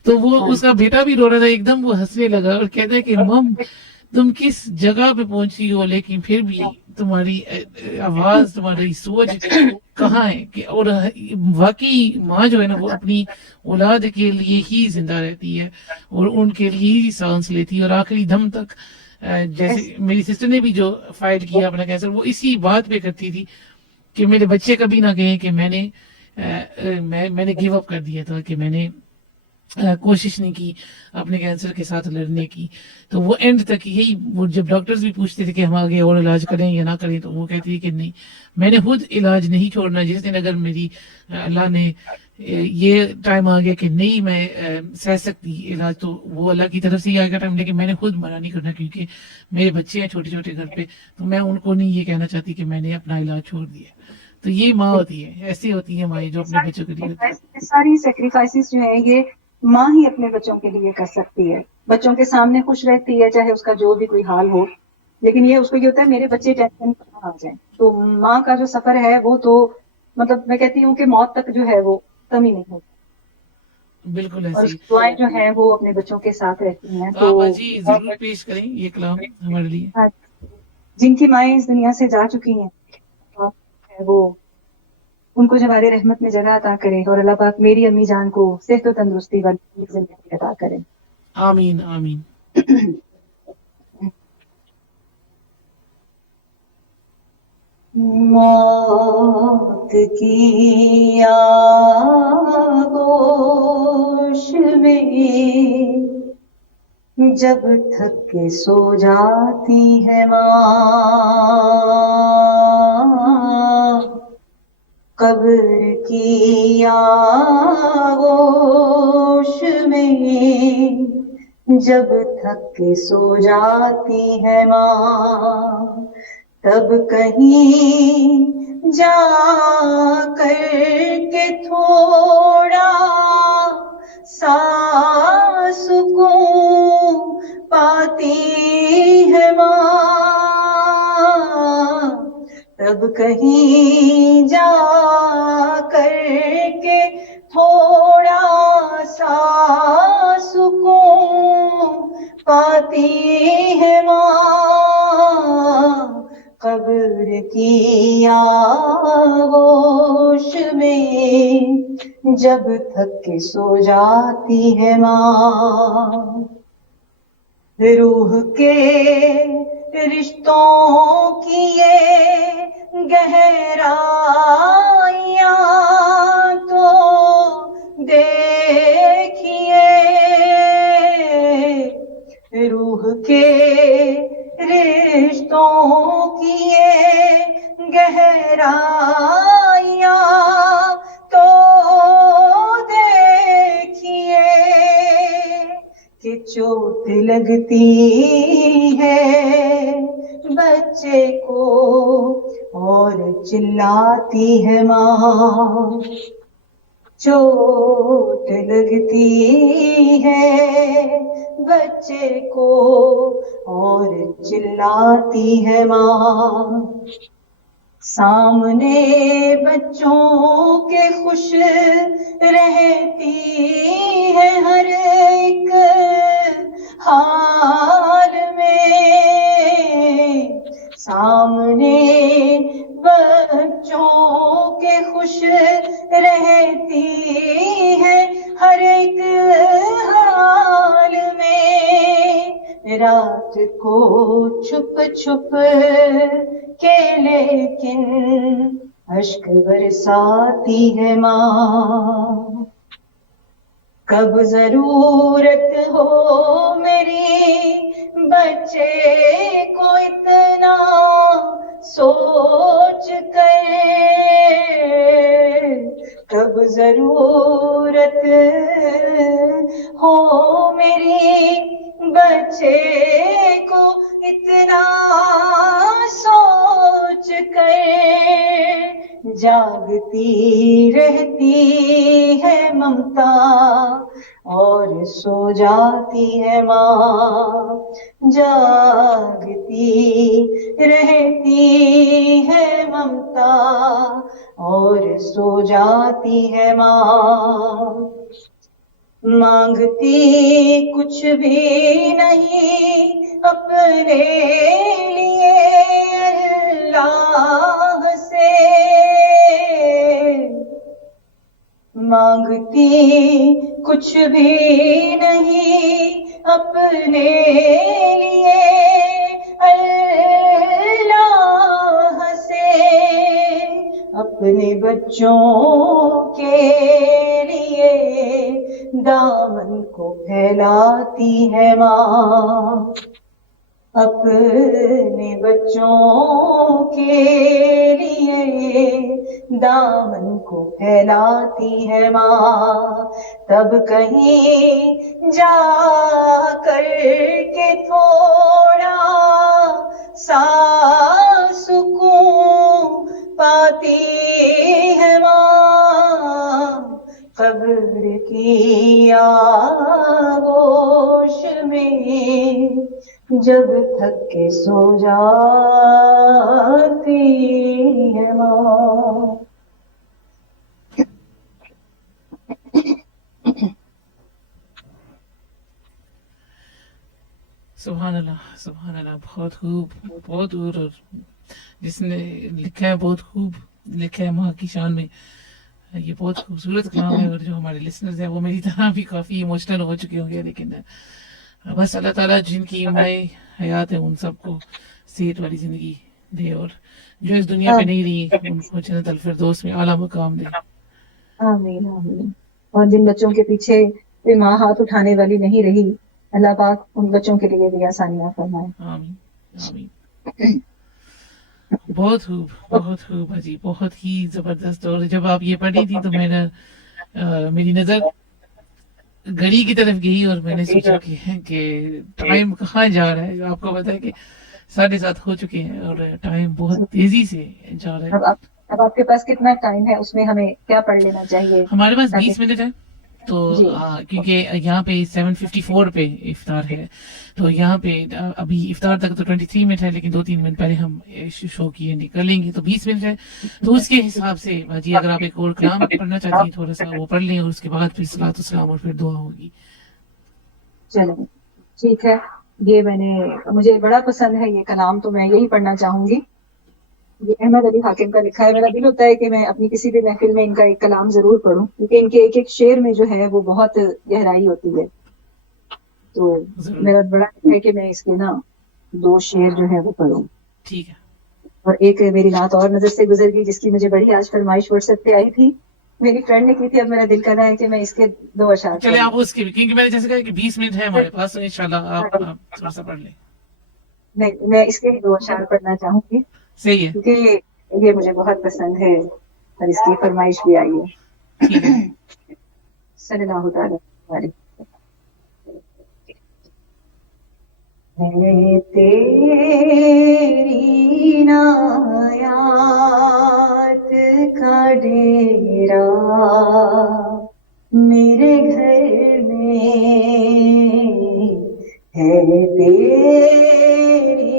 تو وہ اس کا بیٹا بھی رو رہا تھا, ایک دم وہ ہنسنے لگا اور کہتا ہے کہ مم تم کس جگہ پہ پہنچی ہو, لیکن پھر بھی تمہاری آواز تمہاری سوچ کہاں ہے. کہ اور واقعی ماں جو ہے نا وہ اپنی اولاد کے لیے ہی زندہ رہتی ہے اور ان کے لیے ہی سانس لیتی ہے, اور آخری دم تک جیسے میری سسٹر نے بھی جو فائٹ کیا اپنا کینسر, وہ اسی بات پہ کرتی تھی کہ میرے بچے کبھی نہ کہیں کہ میں نے گیو اپ کر دیا تھا, کہ میں نے کوشش نہیں کی اپنے کینسر کے ساتھ لڑنے کی. تو وہ اینڈ تک یہی, وہ جب ڈاکٹرز بھی پوچھتے تھے کہ ہم آگے اور علاج کریں یا نہ کریں, تو وہ کہتی ہے کہ نہیں, میں نے خود علاج نہیں چھوڑنا. جس دن اگر میری اللہ نے یہ ٹائم آ گیا کہ نہیں میں سہ سکتی علاج, تو وہ اللہ کی طرف سے ہی آئے گا ٹائم, لیکن میں نے خود منع نہیں کرنا, کیونکہ میرے بچے ہیں چھوٹے چھوٹے گھر پہ, تو میں ان کو نہیں یہ کہنا چاہتی کہ میں نے اپنا علاج چھوڑ دیا. تو یہ ماں ہوتی ہے, ایسی ہوتی ہے مائیں جو اپنے بچوں کے لیے ہوتی ہے. ساری سیکریفائسز جو ہیں یہ ماں ہی اپنے بچوں کے لیے کر سکتی ہے. بچوں کے سامنے خوش رہتی ہے چاہے اس کا جو بھی کوئی حال ہو, لیکن یہ اس کو یہ ہوتا ہے میرے بچے ٹینشن کہاں آ جائیں. تو ماں کا جو سفر ہے وہ تو مطلب میں کہتی ہوں کہ موت تک جو ہے وہ کمی نہیں ہوتی, بالکل اور ایسی. اس کی دعائیں جو ہیں وہ اپنے بچوں کے ساتھ رہتی ہیں. تو آپ جی ضرور پیش کریں یہ کلام ہمارے لیے. جن کی مائیں اس دنیا سے جا چکی ہیں وہ ان کو جوار رحمت میں جگہ عطا کرے, اور اللہ پاک میری امی جان کو صحت و تندرستی والی زندگی عطا کرے. آمین آمین. موت کی آغوش میں جب تھک کے سو جاتی ہے ماں, قبر کی آغوش میں جب تھک کے سو جاتی ہے ماں, تب کہیں جا کر کے تھوڑا سا سکون پاتی ہے ماں, تب کہیں جا کر کے تھوڑا سا سکون پاتی ہے ماں. کی آغوش میں جب تھک کے سو جاتی ہے ماں، روح کے رشتوں کی یہ گہرائیاں تو دیکھیے، روح کے رشتوں کی یہ گہرائیاں تو دیکھیے، کہ چوٹ لگتی ہے بچے کو اور چلاتی ہے ماں، چوٹ لگتی ہے بچے کو اور چلاتی ہے ماں، سامنے بچوں کے خوش رہتی ہے ہر ایک حال میں، سامنے بچوں کے خوش رہتی ہے ہر ایک حال میں، رات کو چھپ چھپ کے لیکن اشک برساتی ہے ماں، کب ضرورت ہو میری بچے کو اتنا سوچ کر، کب ضرورت ہو میری بچے کو اتنا سوچ کر، جاگتی رہتی ہے ممتا اور سو جاتی ہے ماں، جاگتی رہتی ہے ممتا اور سو جاتی ہے ماں، مانگتی کچھ بھی نہیں اپنے لیے اللہ سے، مانگتی کچھ بھی نہیں اپنے لیے اللہ سے، اپنے بچوں کے لیے دامن کو پھیلاتی ہے ماں، اپنے بچوں کے لیے دامن کو پھیلاتی ہے ماں، تب کہیں جا کر کے تھوڑا سا سکون پاتی ہے ماں، قبر کی آغوش میں جب تھک کے سو جاتی ہے ماں۔ سبحان اللہ، سبحان اللہ، بہت خوب، بہت دور، اور جس نے لکھا ہے بہت خوب لکھا ہے ماں کی شان میں، یہ بہت خوبصورت کلام ہے، اور جو ہمارے لسنرز ہیں وہ میری طرح بھی کافی ایموشنل ہو چکے ہوں گے، لیکن بس اللہ تعالیٰ جن کی عمریں حیات ہے ان سب کو صحت والی زندگی دے، اور جو اس دنیا پہ نہیں رہی ان کو جنت الفردوس میں اعلیٰ مقام دے۔ آمین آمین۔ اور جن بچوں کے پیچھے کوئی ماں ہاتھ اٹھانے والی نہیں رہی، اللہ پاک ان بچوں کے لیے بھی آسانیاں فرمائے۔ آمین آمین۔ بہت خوب، بہت خوب جی، بہت ہی زبردست۔ اور جب آپ یہ پڑھی تھی تو میری نظر گھڑی کی طرف گئی، اور میں نے سوچا کہ ٹائم کہاں جا رہا ہے۔ آپ کو پتا ہے کہ 7:30 ہو چکے ہیں اور ٹائم بہت تیزی سے جا رہا ہے۔ اب آپ کے پاس کتنا ٹائم ہے، اس میں ہمیں کیا پڑھ لینا چاہیے؟ ہمارے پاس 20 منٹ ہے، تو جی۔ کیونکہ یہاں پہ 7:54 پہ افطار ہے، تو یہاں پہ ابھی افطار تک تو 23 منٹ ہے، لیکن 2-3 منٹ پہلے ہم شو کی اینڈنگ کر لیں گے، تو 20 منٹ ہے۔ تو اس کے حساب سے جی اگر آپ ایک اور کلام پڑھنا چاہتی ہیں تھوڑا سا وہ پڑھ لیں، اور اس کے بعد پھر صلاۃ والسلام اور پھر دعا ہوگی۔ چلیں ٹھیک ہے، یہ مجھے بڑا پسند ہے یہ کلام، تو میں یہی پڑھنا چاہوں گی۔ یہ احمد علی حاکم کا لکھا ہے. میرا دل ہوتا ہے کہ میں اپنی کسی بھی محفل میں ان کا ایک کلام ضرور پڑھوں, کیونکہ ان کے ایک ایک شعر میں جو ہے وہ بہت گہرائی ہوتی ہے. تو میرا بڑا ہے کہ میں اس کے نا 2 شعر جو ہے وہ پڑھوں. ٹھیک ہے. اور ایک میری نعت اور نظر سے گزر گئی جس کی مجھے بڑی آج فرمائش واٹس ایپ پہ آئی تھی, میری فرینڈ نے کی تھی. اب میرا دل کر رہا ہے کہ میں اس کے 2 اشعار چلے آپ اس کی بھی, کیونکہ میں نے جیسے کہا کہ 20 منٹ ہے ہمارے پاس, تو انشاءاللہ آپ تھوڑا سا پڑھ لیں. نہیں, میں اس کے ہی 2 اشعار پڑھنا چاہوں گی, صحیح ہے. کیونکہ یہ مجھے بہت پسند ہے اور اس کی فرمائش بھی آئی ہے. ٹھیک ہے. صلی اللہ تعالی علیہ. ہے تیری عنایات کا ڈیرا میرے گھر میں, ہے تیری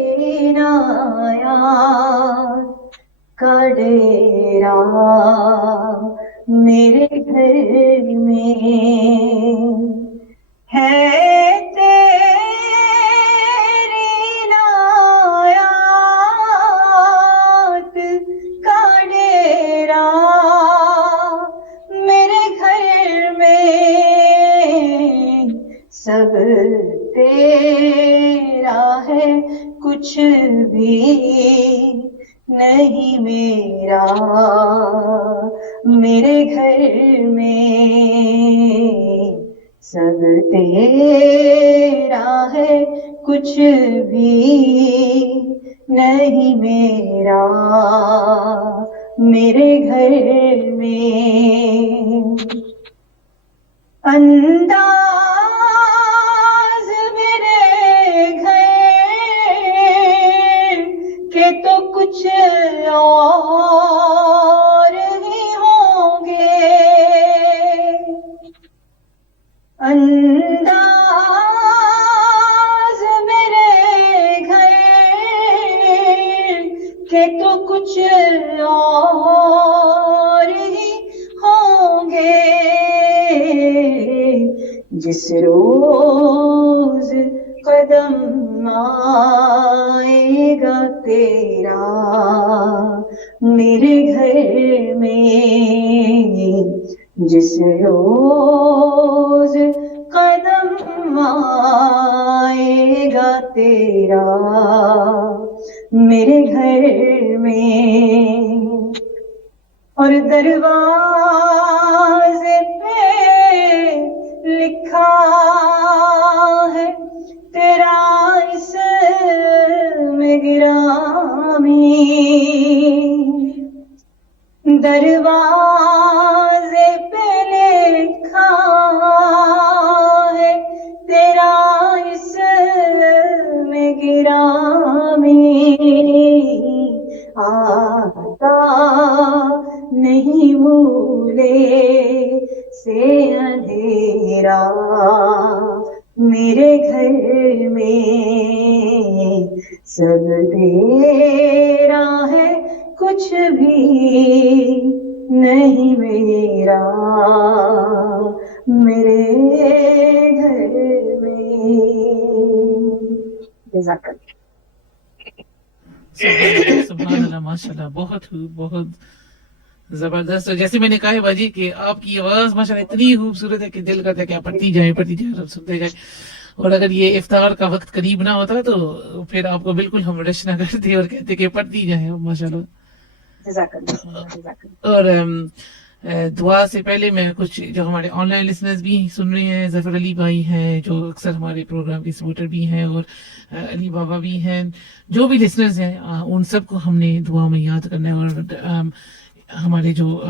عنایات کا ڈیرا میرے گھر میں, ہے سب تیرا ہے کچھ بھی نہیں میرا, میرے گھر میں سب تیرا ہے کچھ بھی نہیں میرا, میرے گھر میں. انداز میرے گھر کے تو کچھ اور ہی ہوں گے, انداز میرے گھر کے تو کچھ اور ہی ہوں گے, جس روز قدم آئے گا تیرا میرے گھر میں, جس روز قدم آئے گا تیرا میرے گھر میں, اور دروازے پہ لکھا ہے تیرا اسم گرامی, دروازے پہ لکھا ہے تیرا اسم گرامی, آتا نہیں بھولے سے اندھیرا میرے گھر میں, سب تیرا ہے کچھ بھی نہیں میرا, میرے گھر میں. جزاک اللہ. سبحان اللہ, ماشاء اللہ, بہت زبردست. جیسے میں نے کہا ہے باجی کہ آپ کی آواز ماشاء اللہ اتنی خوبصورت ہے کہ دل کرتا ہے کہ آپ پڑھتی جائیں اور سنتے جائیں. اور اگر یہ افطار کا وقت قریب نہ ہوتا تو پھر آپ کو بالکل ہم رش نہ کرتے اور کہتے کہ پڑھتی جائیں ماشاء اللہ. اور دعا سے پہلے میں کچھ جو ہمارے آن لائن لسنرز بھی سن رہے ہیں, ظفر علی بھائی ہیں جو اکثر ہمارے پروگرام کے سپورٹر بھی ہیں, اور علی بابا بھی ہیں, جو بھی لسنرز ہیں ان سب کو ہم نے دعا میں یاد کرنا ہے. اور ہمارے جو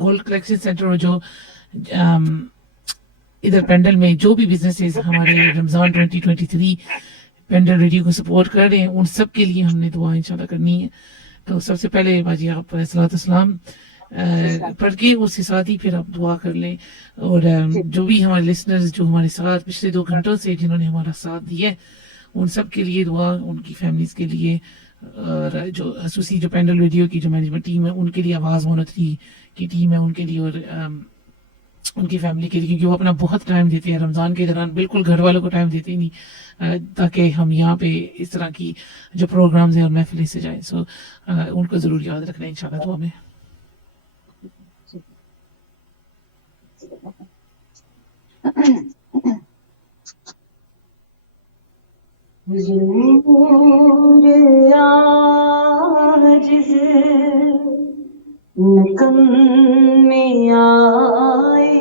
گولڈ کلیکشن سینٹر اور جو ادھر پینڈل میں جو بھی بزنسز ہمارے رمضان 2023 پینڈل ریڈیو کو سپورٹ کر رہے ہیں, ان سب کے لیے ہم نے دعا انشاءاللہ کرنی ہے. تو سب سے پہلے باجی آپ صلاۃ السلام پڑھ کے اس کے ساتھ ہی پھر آپ دعا کر لیں. اور جو بھی ہمارے لسنرز جو ہمارے ساتھ پچھلے 2 گھنٹوں سے جنہوں نے ہمارا ساتھ دیا ان سب کے لیے دعا, ان کی فیملیز کے لیے, اور جو خصوصی جو پینڈل ریڈیو کی جو مینجمنٹ ٹیم ہے ان کے لیے, آواز 103 کی ٹیم ہے ان کے لیے, اور ان کی فیملی کے لیے، کیونکہ وہ اپنا بہت ٹائم دیتے ہیں رمضان کے دوران، بالکل گھر والوں کو ٹائم دیتے ہی نہیں تاکہ ہم یہاں پہ اس طرح کی جو پروگرامز ہیں اور محفلیں سے جائیں. سو ان کو ضرور یاد رکھنا ہے انشاءاللہ دعا میں. حضور عاجز نکم میں آئے،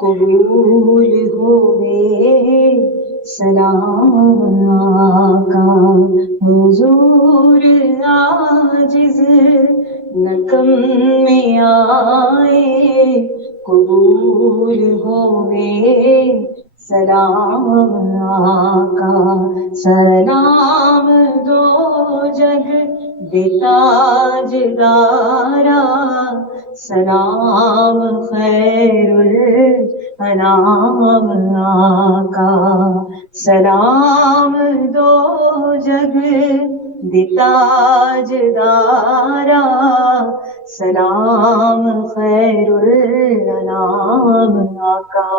قبول ہوئے سلام آقا. حضور عاجز نکم میں آئے، قبول ہوئے سلام آقا. سلام دو جگ دے تاجدارا، سلام خیر الانام آقا. سلام دو جگ دے تاجدارا، سلام خیر الانام آقا.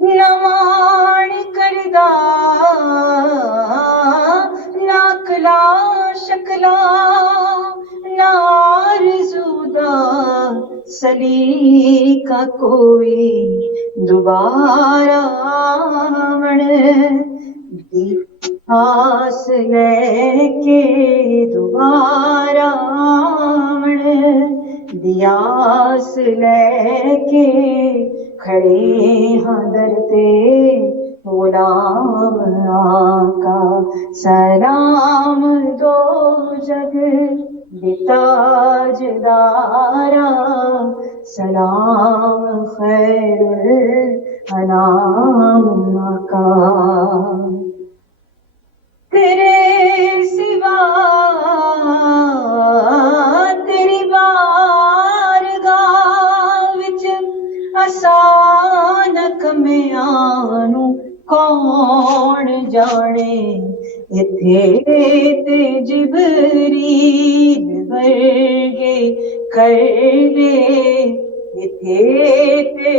نمان کردہ ناکلا شکلا نارزودہ سلیقہ کوئی دوبارہ آمن آس لے کے دوبارہ آمن دیاس لے کے کھڑے ہاں درتے غلام آقا. سلام دو جگ دے تاجدارا، سلام خیر الانام آقا. تیرے سوا تیری بارگاہ وچ اسانک میں آنو کون جانے، ایتھے تے جبریل ورگے کر دے، ایتھے تے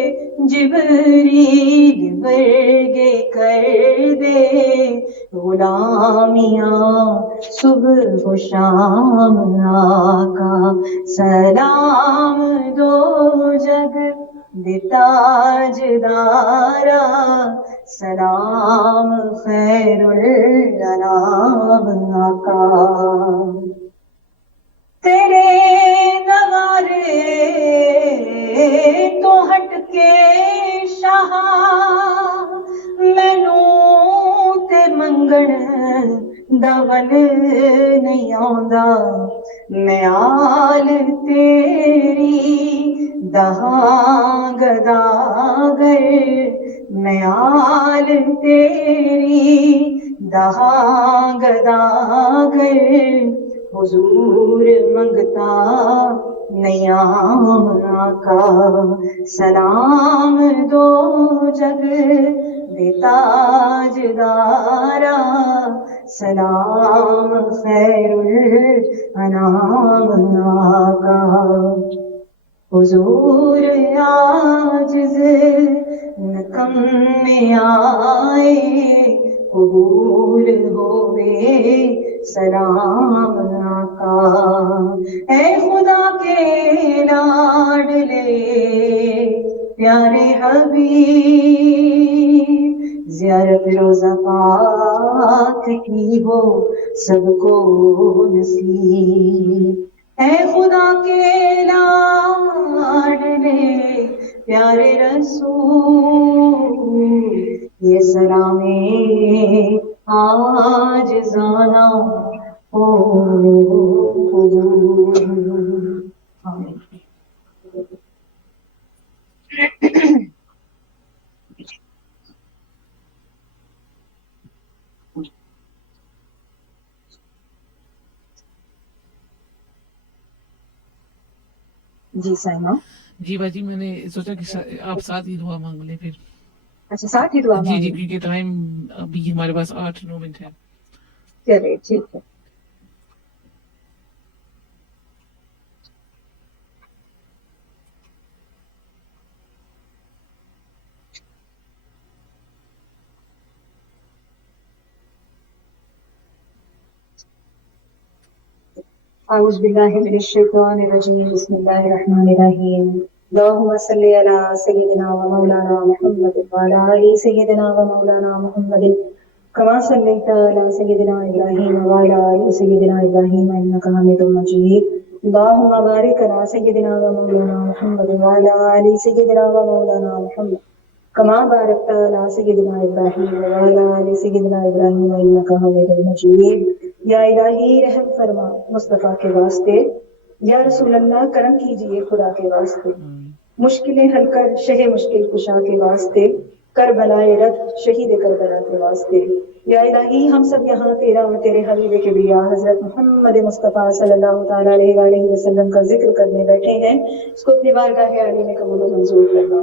جبریل ورگے کر دے غلامیاں صبح و شام آقا. سلام دو جگ دے تاجدارا، سلام خیر الانام آقا. تیرے نوارے تو ہٹ کے شاہ مینوں تے منگن دا ول نہیں آندا، میں آل تیری دہاں گداگر، میں آل تیری دہاں گداگر. حضور منگتا نیام آقا. سلام دو جگ دے تاجدارا، سلام خیر الانام آقا. حضور عاجز نکم میں آئے، قبول ہوئے سلام آقا. اے خدا کے لاڈلے پیارے حبیب، زیارت روزہ پاک کی ہو سب کو نصیب. اے خدا کے لاڈلے پیارے رسول، یہ سلام عاجزانہ ہو قبول. آمین. جی سائمہ. جی باجی میں نے سوچا کہ آپ ساتھ ہی دعا مانگ لیں پھر. اچھا ساتھ ہی دعا جی مانگیں. جی کیونکہ ٹائم ابھی ہمارے پاس 8-9 منٹ ہے. چلے ٹھیک ہے. اعوذ باللہ من الشیطان الرجیم بسم اللہ الرحمن الرحیم اللہم صلی علی سیدنا و مولانا محمد وعلی آل سیدنا و مولانا محمد کما صلیت علی سیدنا ابراہیم وعلی آل سیدنا ابراہیم انک حمید مجید اللہم بارک علی سیدنا و مولانا محمد وعلی آل سیدنا و مولانا محمد کما بارکت علی سیدنا ابراہیم وعلی آل سیدنا ابراہیم انک حمید مجید یا الہی رحم فرما مصطفیٰ کے واسطے، یا رسول اللہ کرم کیجئے خدا کے واسطے، مشکلیں حل کر شہ مشکل کشا کے واسطے، کربلائے رد شہید کربلا کے واسطے، یا الہی ہم سب یہاں تیرا اور تیرے حبیب کبریا حضرت محمد مصطفیٰ صلی اللہ تعالیٰ علیہ وآلہ وسلم کا ذکر کرنے بیٹھے ہیں، اس کو اپنی بارگاہ عالی میں قبول و منظور کرنا،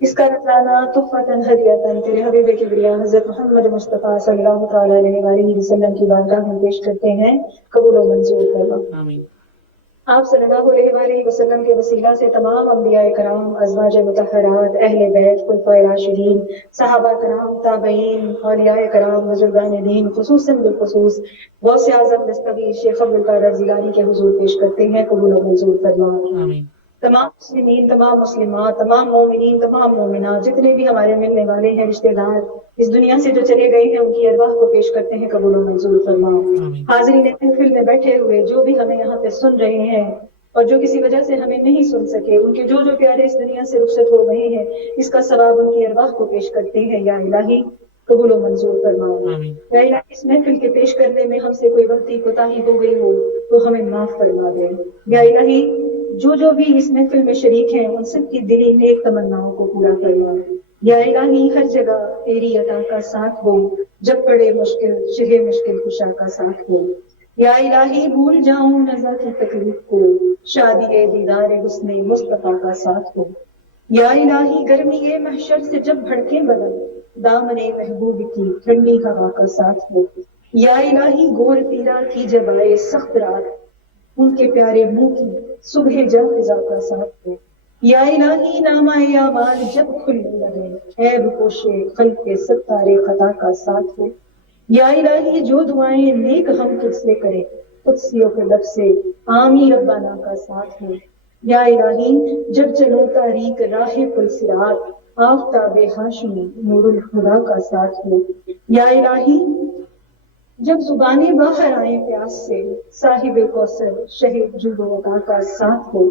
اس کا نذرانہ تحفۃ ہدیۃ تیرے حبیب کبریا حضرت محمد مصطفیٰ صلی اللہ تعالیٰ علیہ وآلہ وسلم کی بارگاہ میں پیش کرتے ہیں، قبول و منظور کرنا۔ آپ صلی اللہ علیہ وآلہ وسلم کے وسیلہ سے تمام انبیاء کرام، ازواج مطہرات، اہل بیت، خلفائے راشدین، صحابہ کرام، تابعین، اولیاء کرام، بزرگان دین، خصوصاً بالخصوص غوث اعظم دستگیر شیخ عبدالقادر جیلانی کے حضور پیش کرتے ہیں، قبول و منظور فرما۔ تمام مسلمین، تمام مسلمات، تمام مومنین، تمام مومنات، جتنے بھی ہمارے ملنے والے ہیں رشتہ دار اس دنیا سے جو چلے گئے ہیں، ان کی ارواح کو پیش کرتے ہیں، قبول و منظور فرما۔ حاضرین محفل میں بیٹھے ہوئے جو بھی ہمیں یہاں پہ سن رہے ہیں اور جو کسی وجہ سے ہمیں نہیں سن سکے، ان کے جو پیارے اس دنیا سے رخصت ہو گئے ہیں، اس کا ثواب ان کی ارواح کو پیش کرتے ہیں، یا الہی قبول و منظور فرما۔ یا الہی اس محفل کے پیش کرنے میں ہم سے کوئی غلطی کوتاہی ہو گئی ہو تو ہمیں معاف فرما دے۔ یا الہی جو بھی اس محفل میں شریک ہیں، ان سب کی دلی نیک تمناؤں کو پورا کرنا۔ یا الہی ہر جگہ تیری عطا کا ساتھ ہو، جب پڑے مشکل شہ مشکل کشا کا ساتھ ہو۔ یا الہی بھول جاؤں نزا کی تکلیف کو، شادی دیدار حسن مصطفیٰ کا ساتھ ہو۔ یا الہی گرمی محشر سے جب بھڑکے بدن، دامن محبوب کی ٹھنڈی ہوا کا ساتھ ہو۔ یا الہی گور تیرا کی جب آئے سخت رات، ان کے پیارے منہ کی صبح جب فضا کا ساتھ ہو۔ یا الہی نامہ اعمال جب کھلنے لگے، عیب پوشے خلق کے ستارے خطا کا ساتھ ہو۔ یا الہی جو دعائیں نیک ہم تجھ سے کرے، قدسیوں کے لب سے آمین ربنا کا ساتھ ہو۔ یا الہی جب چلو تاریک راہ پل صراط، آفتاب ہاشمی نور الخدا کا ساتھ ہو۔ یا الہی جب زبانیں باہر آئیں پیاس سے، صاحب کوثر شہید جود و عطا کا ساتھ ہو۔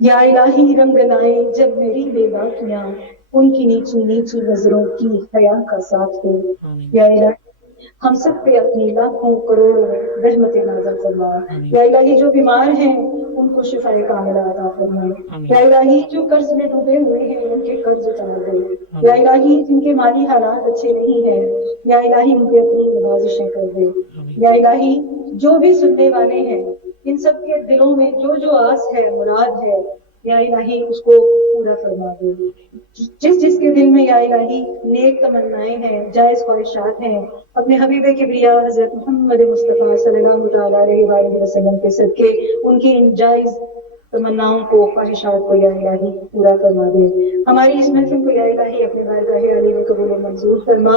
یا الہی رنگ لائیں جب میری بے باکیاں، ان کی نیچی نیچی نظروں کی حیا کا ساتھ ہو۔ یا الہی ہم سب پہ اپنی لاکھوں کروڑوں رحمت نازل فرما۔ یا الہی جو بیمار ہیں ان کو شفا کاملہ عطا فرما۔ یا الہی جو قرض میں ڈوبے ہوئے ہیں ان کے قرض اتار دے۔ یا الہی جن کے مالی حالات اچھے نہیں ہیں، یا الہی ان پہ اپنی نوازشیں کر دے۔ یا الہی جو بھی سننے والے ہیں ان سب کے دلوں میں جو آس ہے مراد ہے، یا الہی اس کو پورا فرما دے۔ جس کے دل میں یا الہی نیک تمنائیں ہیں، جائز خواہشات ہیں، اپنے حبیب کبریا حضرت محمد مصطفیٰ صلی اللہ تعالیٰ علیہ وآلہ وسلم کے صدقے ان کی ان جائز تمناؤں کو خواہشات کو یا الہی پورا فرما دے۔ ہماری اس محفل کو یا الہی اپنے بارگاہ عالی میں قبول و منظور فرما،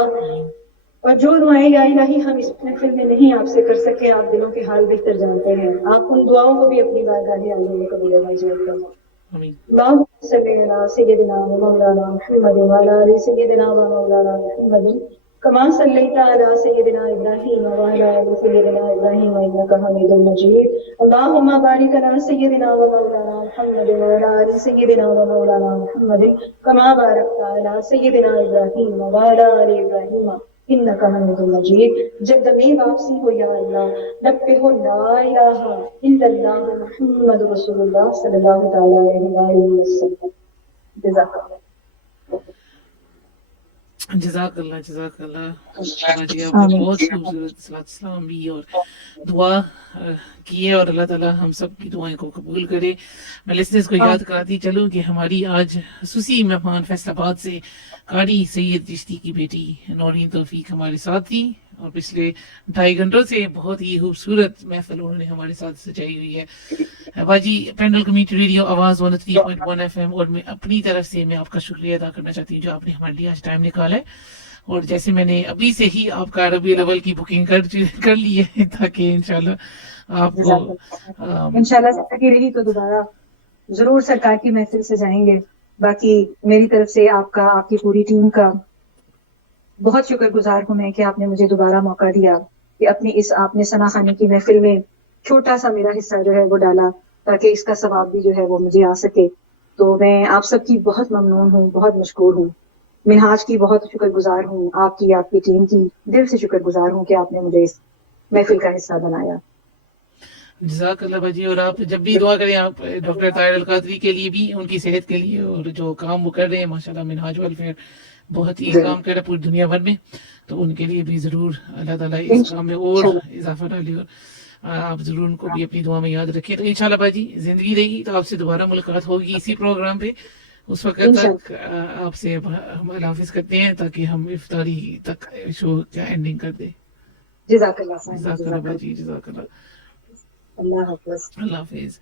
اور جو دعائیں یا الہی ہم اس محفل میں نہیں آپ سے کر سکے، آپ دلوں کے حال بہتر جانتے ہیں، آپ ان دعاؤں کو بھی اپنی بارگاہ عالی میں قبول و منظور فرما۔ اللہم صلی علی سیدنا و مولانا محمد وعلی آل سیدنا و مولانا محمد کما صلیت علی سیدنا ابراہیم وعلی آل سیدنا ابراہیم انک حمید مجید۔ اللہم بارک علی سیدنا و مولانا محمد وعلی آل سیدنا و مولانا محمد کما بارکت علی سیدنا ابراہیم وعلی آل ابراہیم انک حمید مجید۔ جب دمی واپسی ہو یا اللہ، لب پہ ہو لا الہ الا اللہ محمد رسول اللہ صلی اللہ تعالیٰ علیہ وآلہ وسلم۔ جزاک اللہ۔ جزاک اللہ، جزاک اللہ جی، آپ نے بہت خوبصورت صلاۃ السلام بھی اور دعا کی ہے، اور اللہ تعالیٰ ہم سب کی دعائیں کو قبول کرے۔ میں لسنرز کو یاد کراتی چلوں کہ ہماری آج خصوصی مہمان فیصل آباد سے قاری سید چشتی کی بیٹی نورین توفیق ہمارے ساتھ تھی، اور پچھلے 2.5 گھنٹوں سے بہت ہی خوبصورت محفل انہوں نے ہمارے ساتھ سجائی ہوئی ہے۔ باجی پینڈل کمیونٹی ریڈیو آواز 103.1 FM، اور میں اپنی طرف سے میں آپ کا شکریہ ادا کرنا چاہتی ہوں جو آپ نے ہمارے لیے آج ٹائم نکالا ہے۔ اور جیسے میں نے ابھی سے ہی آپ کا عربی لیول کی بکنگ کر لی ہے تاکہ انشاءاللہ آپ کو انشاءاللہ زندگی رہی تو دوبارہ ضرور سرکار کی محفل سے جائیں گے. باقی میری طرف سے آپ کا، آپ کی پوری ٹیم کا بہت شکر گزار ہوں میں کہ آپ نے مجھے دوبارہ موقع دیا کہ اپنی اس آپ نے ثنا خانی کی محفل میں چھوٹا سا میرا حصہ جو ہے وہ ڈالا تاکہ اس کا ثواب بھی جو ہے وہ مجھے آ سکے. تو میں آپ سب کی بہت ممنون ہوں، بہت مشکور ہوں. منہاج کی بہت شکر گزار ہوں، آپ کی ٹیم کی دل سے شکر گزار ہوں کہ آپ نے مجھے اس محفل کا حصہ بنایا. جزاک اللہ باجی. اور آپ جب بھی دعا کریں آپ ڈاکٹر طاہر القادری کے لیے بھی، ان کی صحت کے لیے، اور جو کام وہ کر رہے ہیں ماشاءاللہ منہاج ویلفیئر بہت ہی کام کر رہے ہیں پوری دنیا بھر میں، تو ان کے لیے بھی ضرور اللہ تعالیٰ اس کام میں اور اضافہ ڈالے، اور آپ ضرور ان کو بھی اپنی دعا میں یاد رکھیں. تو انشاءاللہ باجی زندگی رہی تو آپ سے دوبارہ ملاقات ہوگی اسی پروگرام پہ. اس وقت تک آپ سے ہم اللہ حافظ کرتے ہیں تاکہ ہم افطاری تک شو کا اینڈنگ کر دیں. جزاک اللہ جزاک اللہ باجی، جزاک اللہ. اللہ حافظ. اللہ حافظ.